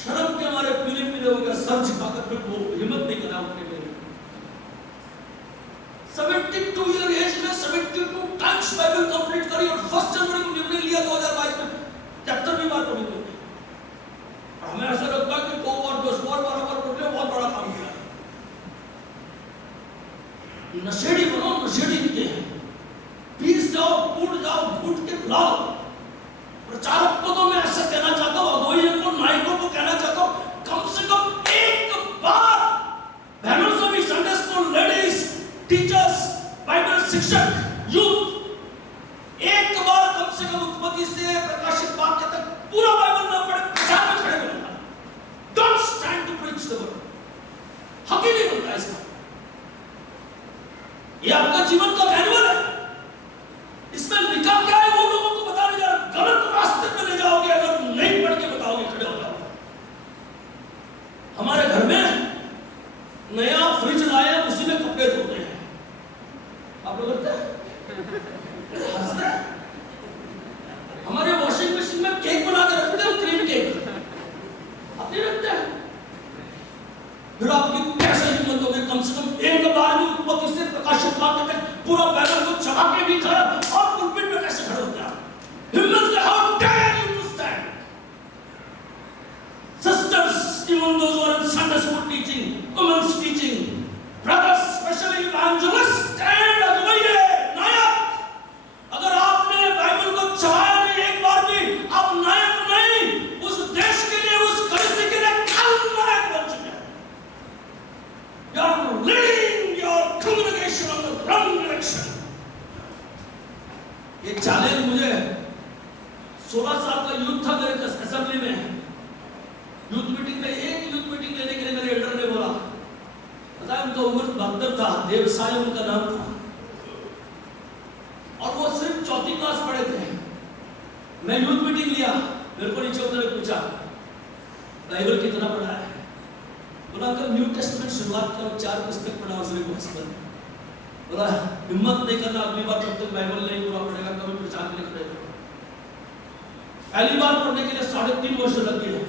शर्म के हमारे पीले हो गया, सर झुकाकर फिर वो हिम्मत नहीं करा उठने के लिए। 72 ईयर एज में 72 टाइम्स बाइबल कंप्लीट करी और 1 जनवरी को निर्णय लिया 2022 में 73वीं बार पढ़ी। हमें ऐसा लगता है कि 2 बार 10 बार 12 बार पढ़ लिया, बहुत बड़ा काम किया। नशेड़ी बनो, नशेड़ी के पीस जाओ, कूट जाओ, घुट के लाओ। प्रचारक को तो मैं ऐसा कहना चाहता हूँ, अगुवाइयों को, नायकों को कहना चाहता हूँ, कम से कम एक बार बहनों से भी, Sunday school ladies, teachers, Bible शिक्षक, यूथ, एक बार कम से कम उत्पत्ति से प्रकाशित वाक्य तक पूरा बाइबल ना पढ़े, प्रचार में खड़े होना। Don't stand to preach the word. हक ही नहीं बनता इसका। ये आपका जीवन का मैनुअल है। इसमें लिखा क्या है वो लोगों को बताने जा रहा। गलत रास्ते पे ले जाओगे अगर नहीं पढ़ के बताओगे, खड़े हो जाओगे। हमारे घर में नया फ्रिज लाए, उसी में कपड़े धोते हैं। आप लोग करते हैं? हंसते हैं। हमारे वॉशिंग मशीन में केक बना के रखते हैं, क्रीम केक। आप नहीं रखते हैं? फिर आपकी कैसे हिम्मत होगी कम से कम एक बार भी उत्पत्ति से प्रकाशित वाक्य तक पूरा बाइबल को चढ़ा के भी खड़ा, और पुलपिट में कैसे खड़े होते हैं? हिम्मत का, how dare you to stand? Sisters, even those who are in Sunday school teaching, women's teaching, brothers, specially evangelist and अगुवाइये, नायक, अगर आपने बाइबल को चढ़ाया नहीं एक बार भी, आप नायक नहीं, उस देश के लिए, उस कलीसिया के लिए खलनायक बन चुके हैं। You are leading your congregation on the wrong direction. ये चैलेंज मुझे 16 साल का यूथ था मेरे असेंबली में, यूथ मीटिंग में, एक यूथ मीटिंग लेने के लिए मेरे एल्डर ने बोला, बताया उनका उम्र 72 था, देवसाय उनका नाम था, और वो सिर्फ 4th क्लास पढ़े थे। मैं यूथ मीटिंग लिया, मेरे को नीचे उन्होंने पूछा बाइबल कितना पढ़ा है? बोला अगर न्यू टेस्टमेंट शुरुआत करो, 4 पुस्तक पढ़ा उसने गॉस्पेल। बोला हिम्मत नहीं करना, अगली बार जब तक बाइबल नहीं पूरा पढ़ेगा कभी प्रचार के लिए खड़े हो। पहली बार पढ़ने के लिए 3.5 वर्ष लग गए।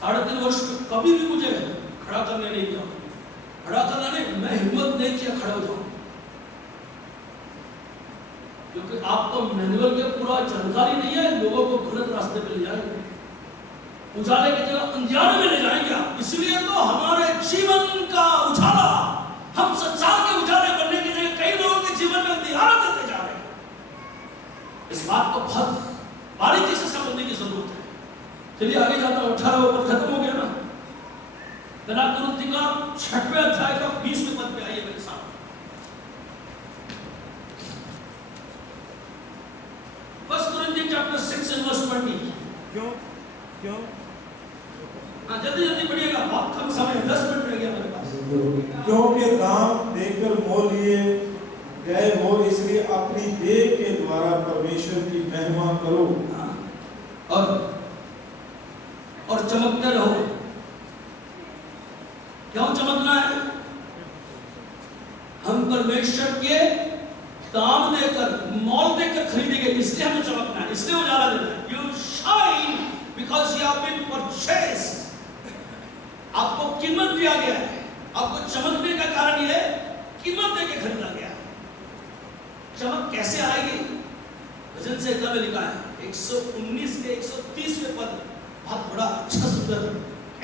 3.5 वर्ष में कभी भी मुझे खड़ा करने नहीं दिया। खड़ा करना नहीं, मैं हिम्मत नहीं किया खड़ा हो जाऊं, क्योंकि आपको मैनुअल के पूरा जानकारी नहीं है, लोगों को गलत रास्ते पे ले जाएंगे, उजाले की जगह अंधियारे में ले जाएंगे आप। इसलिए तो हमारे जीवन का उजाला, हम संसार के उजाले बनने की जगह कई लोगों के जीवन में अंधियारा देते जा रहे हैं। इस बात को बहुत बारीकी से समझने की जरूरत है। चलिए आगे जाता हूँ। 18वां पद खत्म हो गया ना। गलातियों का 6वें अध्याय का 20वें पद पे आइए मेरे साथ। First Corinthians chapter 6 and verse 20। क्यों हाँ जल्दी जल्दी पढ़िएगा, बहुत कम समय, 10 मिनट रह गया हमारे पास। क्योंकि दाम देकर मोल लिए गए हो, इसलिए अपनी देह के द्वारा परमेश्वर की महिमा करो। और चमकते रहो। क्यों चमकना है? हम परमेश्वर के दाम देकर, मोल देकर खरीदे गए, इसलिए हमें चमकना है, इसलिए उजाला देना है। You shine because you have been purchased। आपको कीमत दिया गया है। आपको चमकने का कारण यह है, कीमत देके खरीदा गया। चमक कैसे आएगी? वचन से में लिखा है 119 के 130वें पद, बहुत बड़ा अच्छा सुंदर।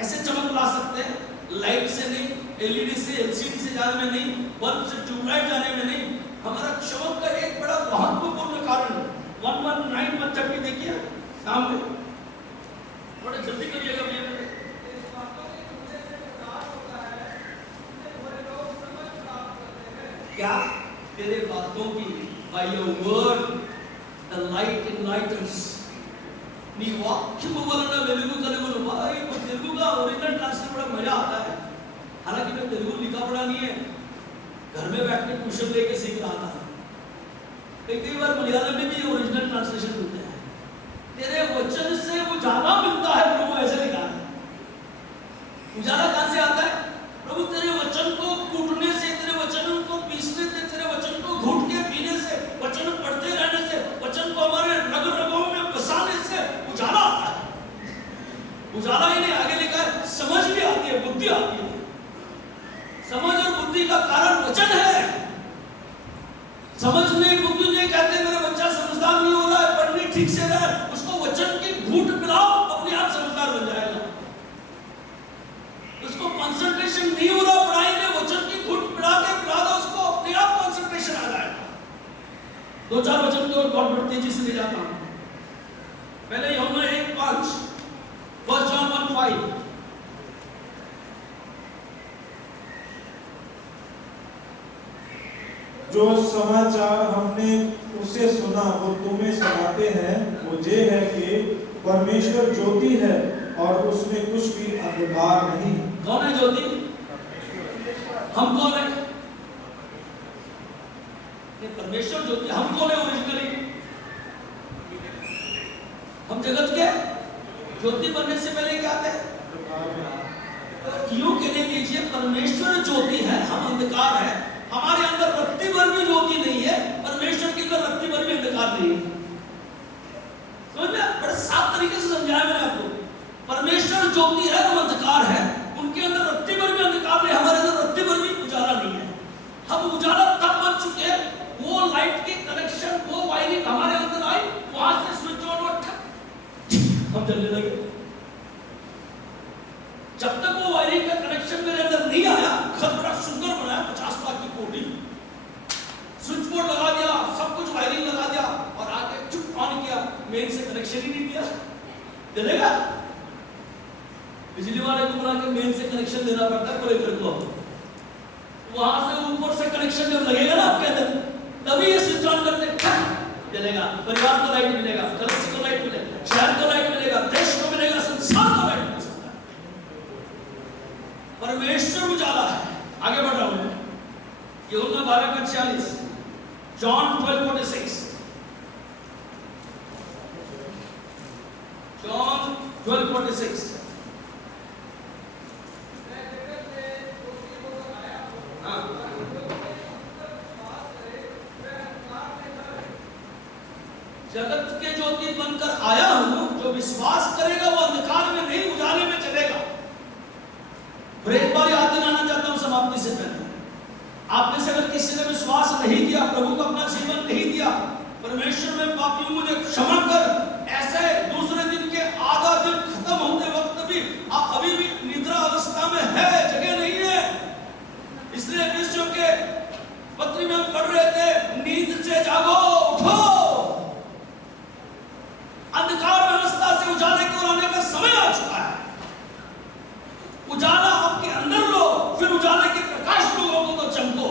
ऐसे चमक ला सकते हैं, लाइट से नहीं, एलईडी से, एलसीडी से जाने में नहीं, बल्ब से ट्यूबलाइट जाने में नहीं। हमारा चमक का एक बड़ा महत्वपूर्ण कारण 119 130 देखिए सामने, बड़े जल्दी करिएगा भैया। क्या तेरे बातों की, by your word the light enlightens। नी वाक्यम वलना वेलुगु कलुगु भाई, वो तेलुगु का ओरिजिनल ट्रांसलेट बड़ा मजा आता है। हालांकि मैं तेलुगु लिखा पढ़ा नहीं है, घर में बैठ के ट्यूशन लेके सीख रहा था। कई बार मलयालम में भी ओरिजिनल ट्रांसलेशन मिलते हैं। तेरे वचन से उजाला मिलता है प्रभु, ऐसे लिखा है। उजाला कहां से आता है? प्रभु तेरे वचन को कूटने से, तेरे वचन को पीसने से, तेरे वचन को ठीक से रहे, उसको वचन की घूंट पिलाओ, अपने आप समझदार बन जाएगा। उसको कंसंट्रेशन नहीं हो रहा पढ़ाई में, वचन की घूंट पिला के पिला दो उसको, अपने आप कंसंट्रेशन आ जाएगा। 2-4 वचन की ओर बहुत बड़ी तेजी से ले जाता हूं। पहले यूहन्ना 1:5, 1 John 1:5। जो समाचार हमने उसे सुना वो तुम्हें सुनाते हैं, वो ये है कि परमेश्वर ज्योति है और उसमें कुछ भी अंधकार नहीं। कौन है ज्योति? हम कौन है? परमेश्वर ज्योति। हम कौन है ओरिजिनली? हम जगत के ज्योति बनने से पहले क्या थे? यूं कहने दीजिए, परमेश्वर ज्योति है, हम अंधकार है। हमारे अंदर रत्ती भर भी ज्योति नहीं है, परमेश्वर के अंदर रत्ती भर भी अंधकार नहीं है। समझ में? बड़े साफ तरीके से समझाया मैंने आपको। परमेश्वर ज्योति है, हम अंधकार है। उनके अंदर रत्ती भर भी अंधकार नहीं, हमारे अंदर रत्ती भर भी उजाला नहीं है। हम उजाला तब बन चुके हैं, वो लाइट की कनेक्शन, वो वायरिंग हमारे अंदर आई, वहां से स्विच ऑन और हम जलने लगे। जब तक वो वायरिंग का कनेक्शन मेरे अंदर नहीं आया, घर बड़ा सुंदर बनाया, 50 लाख की कोठी, स्विच बोर्ड लगा दिया, सब कुछ वायरिंग लगा दिया और आके चुप ऑन किया, मेन से कनेक्शन ही नहीं दिया, चलेगा? बिजली वाले को बुला के मेन से कनेक्शन देना पड़ता है पूरे घर को। वहां से ऊपर से कनेक्शन जब लगेगा ना आपके अंदर, तभी ये स्विच ऑन करते चलेगा। परिवार को लाइट मिलेगा, कलिसिया को लाइट मिलेगा, शहर को लाइट मिलेगा, देश को मिलेगा, संसार को लाइट मिल सकता है। परमेश्वर उजाला है। आगे बढ़ रहा हूं मैं। यूहन्ना 12:46, जॉन 12:46, जॉन 12:46। जगत के ज्योति बनकर आया हूं, जो विश्वास करेगा वो अंधकार में नहीं उजाले में चलेगा। और एक बार याद दिलाना चाहता हूं समाप्ति से पहले, आप में से अगर किसी ने विश्वास नहीं किया, प्रभु को अपना जीवन नहीं दिया, परमेश्वर में पापी मुझे क्षमा कर, ऐसे दूसरे दिन के आधा दिन खत्म होते वक्त भी आप अभी भी निद्रा अवस्था में है, जगह नहीं है। इसलिए विश्व के पत्री में हम पढ़ रहे थे, नींद से जागो, उठो, अंधकार व्यवस्था से उजाले को लाने का समय आ चुका है। उजाला आपके अंदर लो, फिर उजाले के प्रकाश लोगों को तो चमको।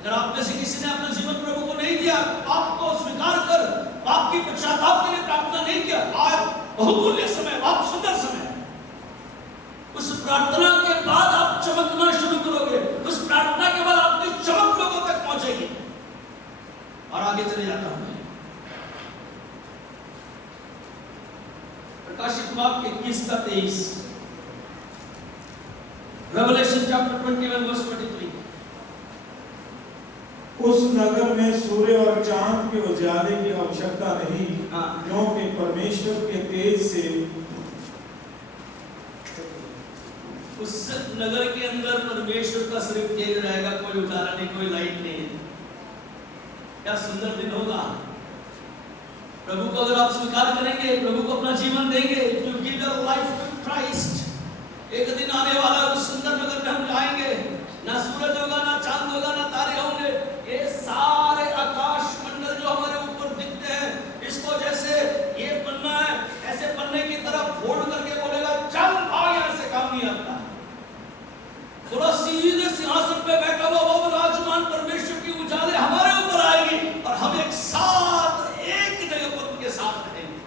अगर आप में से किसी ने अपना जीवन प्रभु को नहीं दिया, पाप को स्वीकार कर, पाप की पश्चाताप के लिए प्रार्थना नहीं किया, आज बहुमूल्य समय, बहुत सुंदर समय। उस प्रार्थना के बाद आप चमकना शुरू करोगे, उस प्रार्थना के बाद आपकी चमक लोगों तक पहुंचेगी। और आगे चले जाता हूं। प्रकाशित वाक्य 21:23, Revelation chapter 21 verse 23। उस नगर में सूर्य और चांद के उजाले की आवश्यकता नहीं, क्योंकि परमेश्वर के तेज से उस नगर के अंदर परमेश्वर का सिर्फ तेज रहेगा, कोई उजाला नहीं, कोई लाइट नहीं है। क्या सुंदर दिन होगा। प्रभु को अगर आप स्वीकार करेंगे, प्रभु को अपना जीवन देंगे, if you give your life to Christ, एक दिन आने वाला उस सुंदर नगर में हम जाएंगे, ना सूरज होगा, ना चांद होगा, ना तारे होंगे। ये सारे आकाश मंडल जो हमारे ऊपर दिखते हैं, इसको जैसे ये पन्ना है, ऐसे पन्ने की तरफ फोड़ करके बोलेगा, चल भाग, यहाँ से काम नहीं आता। थोड़ा सीधे सिंहासन पे बैठा हुआ वो विराजमान परमेश्वर की उजाले हमारे ऊपर आएगी और हम एक साथ एक जगह पर उनके साथ रहेंगे।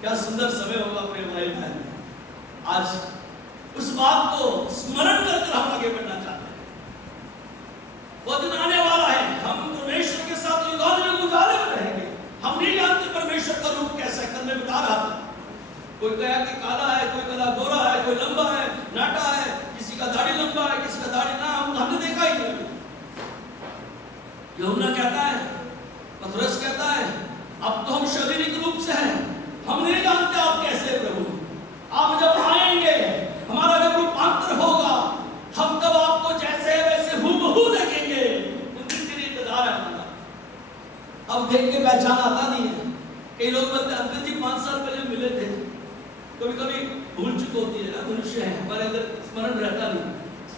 क्या सुंदर समय होगा अपने भाई बहन। आज उस बात को स्मरण कर हम आगे बढ़ना चाहते हैं। वो दिन आने वाला है, हम परमेश्वर के साथ युगान में उजाले में रहेंगे। हम नहीं जानते परमेश्वर का रूप कैसा है, कल में बता रहा था। कोई कहा कि काला है, कोई कहा गोरा है, कोई लंबा है, नाटा है, किसी का दाढ़ी लंबा है, किसी का दाढ़ी ना, हमने देखा ही नहीं। यूहन्ना कहता है, पतरस कहता है, अब तो हम शारीरिक रूप से हैं, हम नहीं जानते आप कैसे हैं प्रभु। आप जब आएंगे, हमारा जब रूपांतर होगा, हम तब आपको जैसे वैसे हूबहू देखेंगे। उस दिन के लिए इंतजार है हमारा। अब देख के पहचान आता नहीं है। कई लोग बोलते हैं अंकल जी 5 साल पहले मिले थे। कभी कभी भूल चुक होती है ना, मनुष्य है, हमारे अंदर स्मरण रहता नहीं।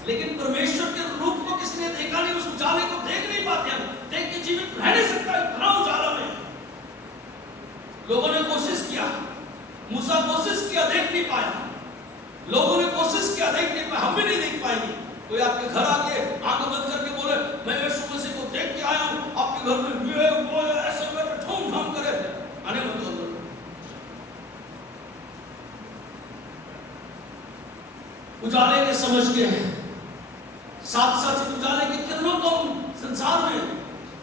लेकिन परमेश्वर के रूप को किसने देखा नहीं, उस उजाले को देख नहीं पाते हम, देख के जीवित रह नहीं सकता इतना उजाला में। लोगों ने कोशिश किया, मूसा कोशिश किया, देख नहीं पाया। लोगों ने कोशिश किया, देख नहीं पाया, हम भी नहीं देख पाएंगे। कोई आपके घर आके आंख बंद करके बोले मैं यीशु मसीह को देख के आया हूं, आपके घर में ये वो ऐसे करके धूम-धाम करे, आने मत दो। उजाले के समझ के साथ साथ उजाले की किरणों को संसार में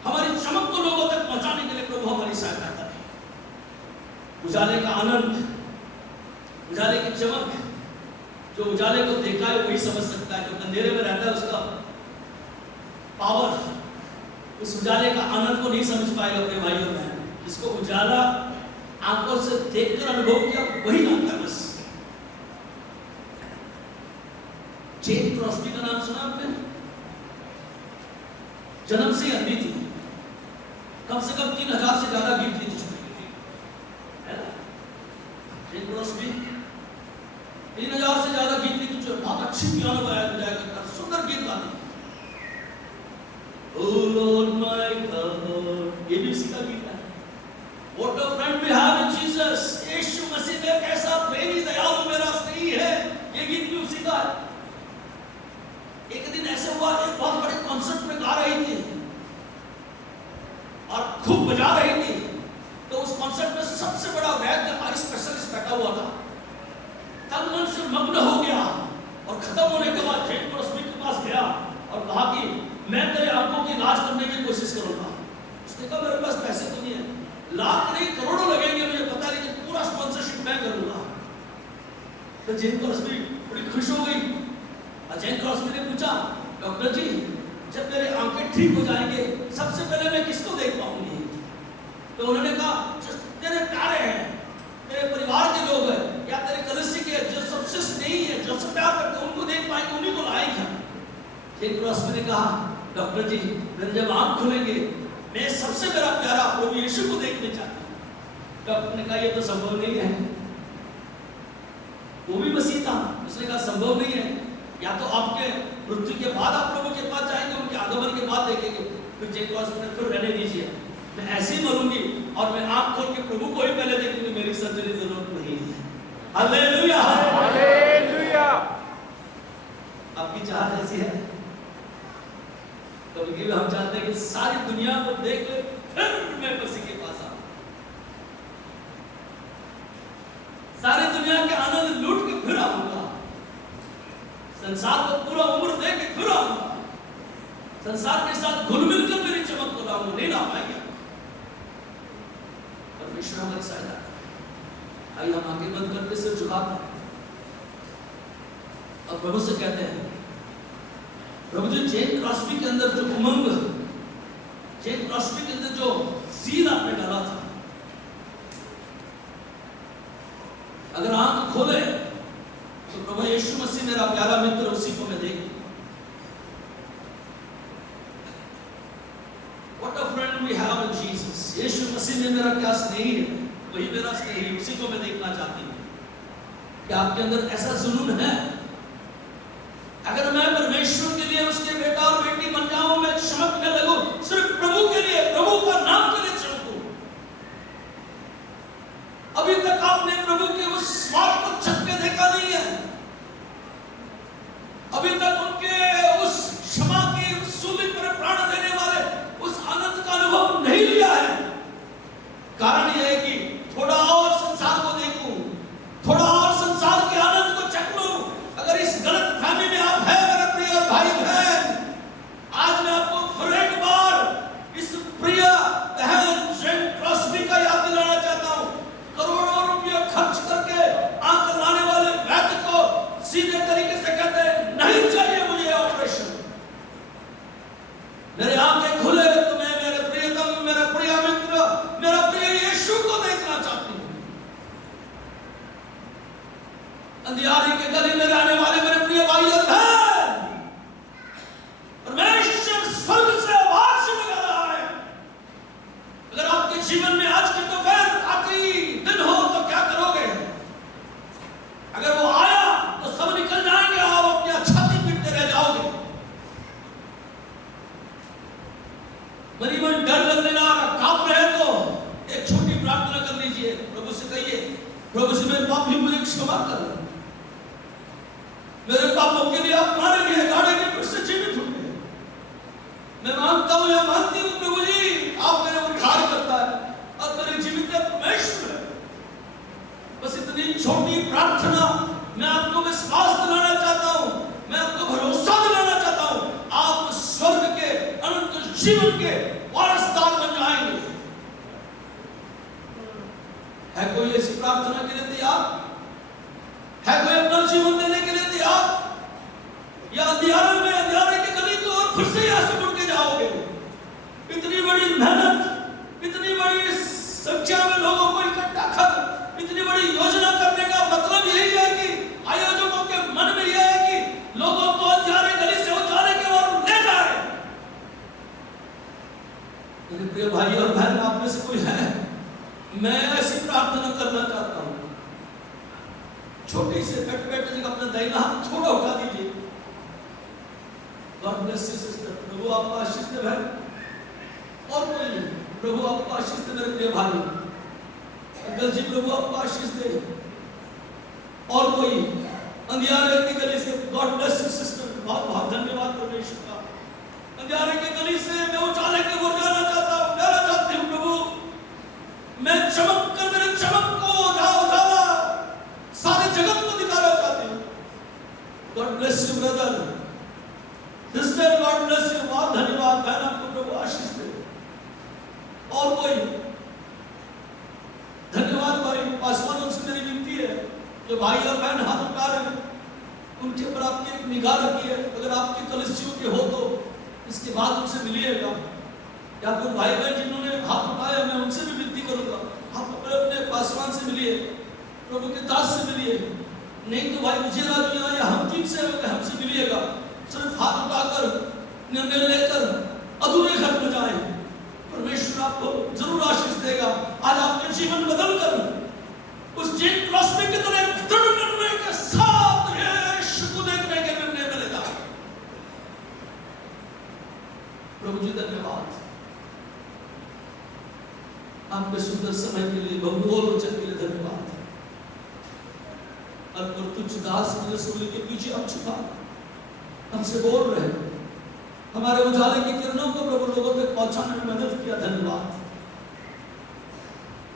हमारी चमक को लोगों तक पहुंचाने के लिए प्रभु हमारी सहायता करे। उजाले का आनंद, उजाले की चमक, जो उजाले को देखा है वही समझ सकता है। जो अंधेरे में रहता है उसका पावर, उस उजाले का आनंद को नहीं समझ पाएगा अपने भाई और बहन। इसको उजाला आंखों से देखकर अनुभव किया वही जानता है बस। जेन क्रॉस्बी का नाम सुना आपने? जन्म से अंधी थी, कम से कम 3000 से ज्यादा गीत लिख चुकी है ना। जेन क्रॉस्बी 3000 से ज्यादा गीत लिख चुकी, बहुत अच्छी पियानो बजाया करता, सुंदर गीत गाती। Oh Lord my God, ये भी उसी का गीत है। What a friend we have in Jesus, यीशु मसीह में कैसा प्रेमी दयालु मेरा स्नेही है, ये गीत भी उसी का है। एक दिन ऐसे हुआ, एक बहुत बड़े कॉन्सर्ट में गा रही थी और खूब बजा रही थी, तो उस कॉन्सर्ट में सबसे बड़ा वैद्य आई स्पेशलिस्ट बैठा हुआ था। तब मन से मग्न हो गया और खत्म होने के बाद जेन क्रॉस्बी के पास गया और कहा कि मैं तेरे आंखों की इलाज करने की कोशिश करूंगा। उसने कहा मेरे पास पैसे तो नहीं है, लाख नहीं करोड़ों लगेंगे मुझे पता, लेकिन पूरा स्पॉन्सरशिप मैं करूंगा। तो जेन क्रॉस्बी बड़ी खुश हो गई। जेन क्रॉस्बी ने पूछा, डॉक्टर जी जब मेरे आंखें ठीक हो जाएंगे सबसे पहले मैं किसको देख पाऊंगी? तो उन्होंने कहा तेरे प्यारे हैं, तेरे परिवार के लोग हैं, या तेरे कलीसिया के जो सबसे स्नेही है, जो सबसे प्यार करते हैं, उनको देख पाएंगे, उन्हीं को लाएंगे। जेन क्रॉस्बी ने कहा डॉक्टर जी मेरे जब आंख खुलेंगे मैं सबसे मेरा प्यारा प्रभु यीशु को देखने चाहता हूं। डॉक्टर ने कहा ये तो संभव नहीं है। वो भी मसीह था, उसने कहा संभव नहीं है, या तो आपके मृत्यु के बाद आप प्रभु के पास जाएंगे, उनके आगमन के बाद देखेंगे। फिर जेन क्रॉस्बी ने फिर रहने दीजिए, मैं ऐसे ही मरूंगी और मैं आंख खोल के प्रभु को ही पहले देखूंगी, मेरी सर्जरी जरूरत नहीं है। Hallelujah hallelujah. आपकी चाहत ऐसी है? कभी कभी हम चाहते हैं कि सारी दुनिया को देख ले फिर मैं मसीह के पास आऊं, सारी दुनिया के आनंद लूट के फिर आऊंगा, संसार को पूरा उम्र दे के फिर आऊंगा, संसार के साथ घुल मिल कर मेरी चमक को लाऊंगा। नहीं ला पाएंगे। परमेश्वर हमारी सहायता करे। आइए हम आंखें बंद करके सिर झुकाते हैं और प्रभु से कहते हैं, प्रभु जी जेन क्रॉस्बी के अंदर जो उमंग, जेन क्रॉस्बी के अंदर जो सील आपने डाला था, अगर आंख खोले तो प्रभु यीशु मसीह मेरा प्यारा मित्र, उसी को मैं देख। What a friend we have in Jesus, यीशु मसीह में मेरा क्या स्नेही है, वही मेरा स्नेही, उसी को मैं देखना चाहती हूँ। क्या आपके अंदर ऐसा जुनून है? अगर मैं परमेश्वर के लिए उसके बेटा और बेटी बन जाऊं, मैं चमकने लगूं, सिर्फ प्रभु के लिए, प्रभु का नाम के लिए चमकूं। अभी तक आपने प्रभु के उस स्वाद को चख के देखा नहीं है, अभी तक उनके उस क्षमा के उस सूली पर प्राण देने वाले उस आनंद का अनुभव नहीं लिया है। कारण यह है कि थोड़ा और संसार को देखूं, थोड़ा और संसार के आनंद को चख लूं। अगर इस गलत फहमी में आप हैं मेरे प्रिय भाई बहन, आज मैं आपको फिर एक बार इस प्रिय बहन जेन क्रॉस्बी का याद दिलाना चाहता हूं। करोड़ों रुपये खर्च करके आंख लाने वाले वैद्य को सीधे तरीके से कहते हैं नहीं चाहिए मुझे ऑपरेशन, मेरे आंखें खुले तो मैं मेरे प्रियतम, मेरा प्रिय मित्र, मेरा प्रिय यीशु को देखना चाहती हूं। अंधियारे के गली में रहने वाले मेरे प्रिय भाई और बहन, परमेश्वर स्वर्ग से आवाज लगा रहा है, अगर जीवन में आज के दोपहर आखिरी दिन हो तो क्या करोगे? अगर वो आया तो सब निकल जाएंगे, आप अपनी छाती पीटते रह जाओगे। मरीबन डर लगने लगा, कांप रहे तो एक छोटी प्रार्थना कर लीजिए। प्रभु से कहिए, प्रभु से मेरे पाप भी मुझे क्षमा कर, मेरे पापों के लिए आप मारे गए, गाड़े के फिर से जीवित हुए। मैं मानता हूं या मानती हूं प्रभु जी आप मेरे उद्धार करता है और मेरे जीवित परमेश्वर है। बस इतनी छोटी प्रार्थना मैं आपको विश्वास दिलाना चाहता हूं, मैं आपको भरोसा दिलाना चाहता हूं, आप स्वर्ग के अनंत जीवन के वारसदार बन जाएंगे। है कोई ऐसी प्रार्थना के लिए तैयार? है कोई अपना जीवन देने के लिए तैयार? या अंधियारे में अंधियारे की गली को और फिर से यहां से मुड़ के जाओगे? इतनी बड़ी मेहनत, इतनी बड़ी संख्या में लोगों को इकट्ठा कर इतनी बड़ी योजना करने का मतलब यही है कि आयोजकों के मन में यह है कि लोगों को अंधियारे गली से उजाले के ओर ले जाए। मेरे प्रिय भाई और बहन, आप में से कोई है? मैं ऐसी प्रार्थना करना चाहता हूं। छोटी से बैठे जगह अपना दाहिना हाथ थोड़ा उठा दीजिए। गॉड ब्लेस यू सिस्टर, प्रभु आपको आशीष दे भाई। और कोई? प्रभु आपको आशीष दे मेरे प्रिय भाई। अंकल जी प्रभु आपको आशीष दे। और कोई? अंधियारे की गली से, गॉड ब्लेस यू सिस्टर, बहुत बहुत धन्यवाद परमेश्वर का। अंधियारे की गली से मैं उजाले की ओर जाना चाहता हूँ, जाना चाहती हूँ प्रभु। मैं चमक कर मेरे चमक को उजाला सारे जगत को दिखाना चाहती हूँ। God bless you brother, sister, God bless you, बहुत धन्यवाद बहन, आपको प्रभु आशीष दे। और कोई? धन्यवाद भाई पासवान, उनसे मेरी विनती है जो भाई और बहन हाथ उठा रहे हैं उनके ऊपर आपकी एक निगाह रखिए। अगर आपके कलिसियों के हो तो इसके बाद उनसे मिलिएगा। या कोई भाई बहन जिन्होंने हाथ उठाया मैं उनसे भी विनती करूंगा, आप अपने पासवान से मिलिए, प्रभु के दास से मिलिए। नहीं तो भाई विजय राजू यहाँ या हम तीन से हमसे मिलिएगा। सिर्फ हाथ उठाकर निर्णय लेकर अधूरे घर में जाए, परमेश्वर आपको जरूर आशीष देगा। आज आपके जीवन बदल कर उस जेन क्रॉसबी की तरह दृढ़ निर्णय के साथ यीशु को देखने के निर्णय में ले जाए। प्रभु जी धन्यवाद आपके सुंदर समय के लिए, बहुमूल्य वचन के लिए धन्यवाद। और तुझ दास के रसूल के पीछे आप छुपा हमसे बोल रहे हैं, हमारे उजाले की किरणों को प्रभु लोगों तक पहुंचाने में मदद किया। धन्यवाद।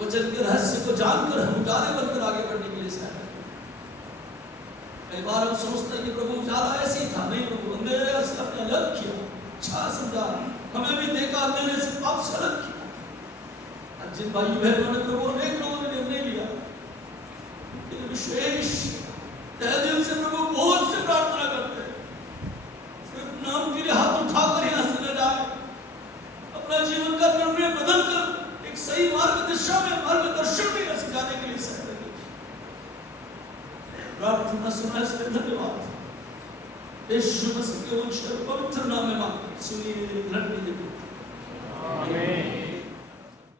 वचन के रहस्य को जानकर हम उजाले बनकर आगे बढ़ने के लिए सहायता करें। कई बार हम सोचते हैं कि प्रभु उजाला ऐसे ही था, नहीं प्रभु अंधेरे से अपने अलग किया, अच्छा समझा, हमें भी देखा अंधेरे से पाप से अलग किया। जिन भाई बहनों ने प्रभु अनेक लोगों ने निर्णय लिया, विशेष तहे दिल से प्रभु बहुत से प्रार्थना करते हैं, सिर्फ नाम के लिए हाथ उठाकर यहाँ से ले जाए, अपना जीवन का निर्णय बदल कर एक सही मार्ग दिशा में मार्गदर्शन में जाने के लिए सहायता कीजिए। प्रार्थना सुना इसलिए धन्यवाद। यीशु मसीह के उच्च पवित्र नाम में मांगते सुनिए, ग्रहण कीजिए। आमीन।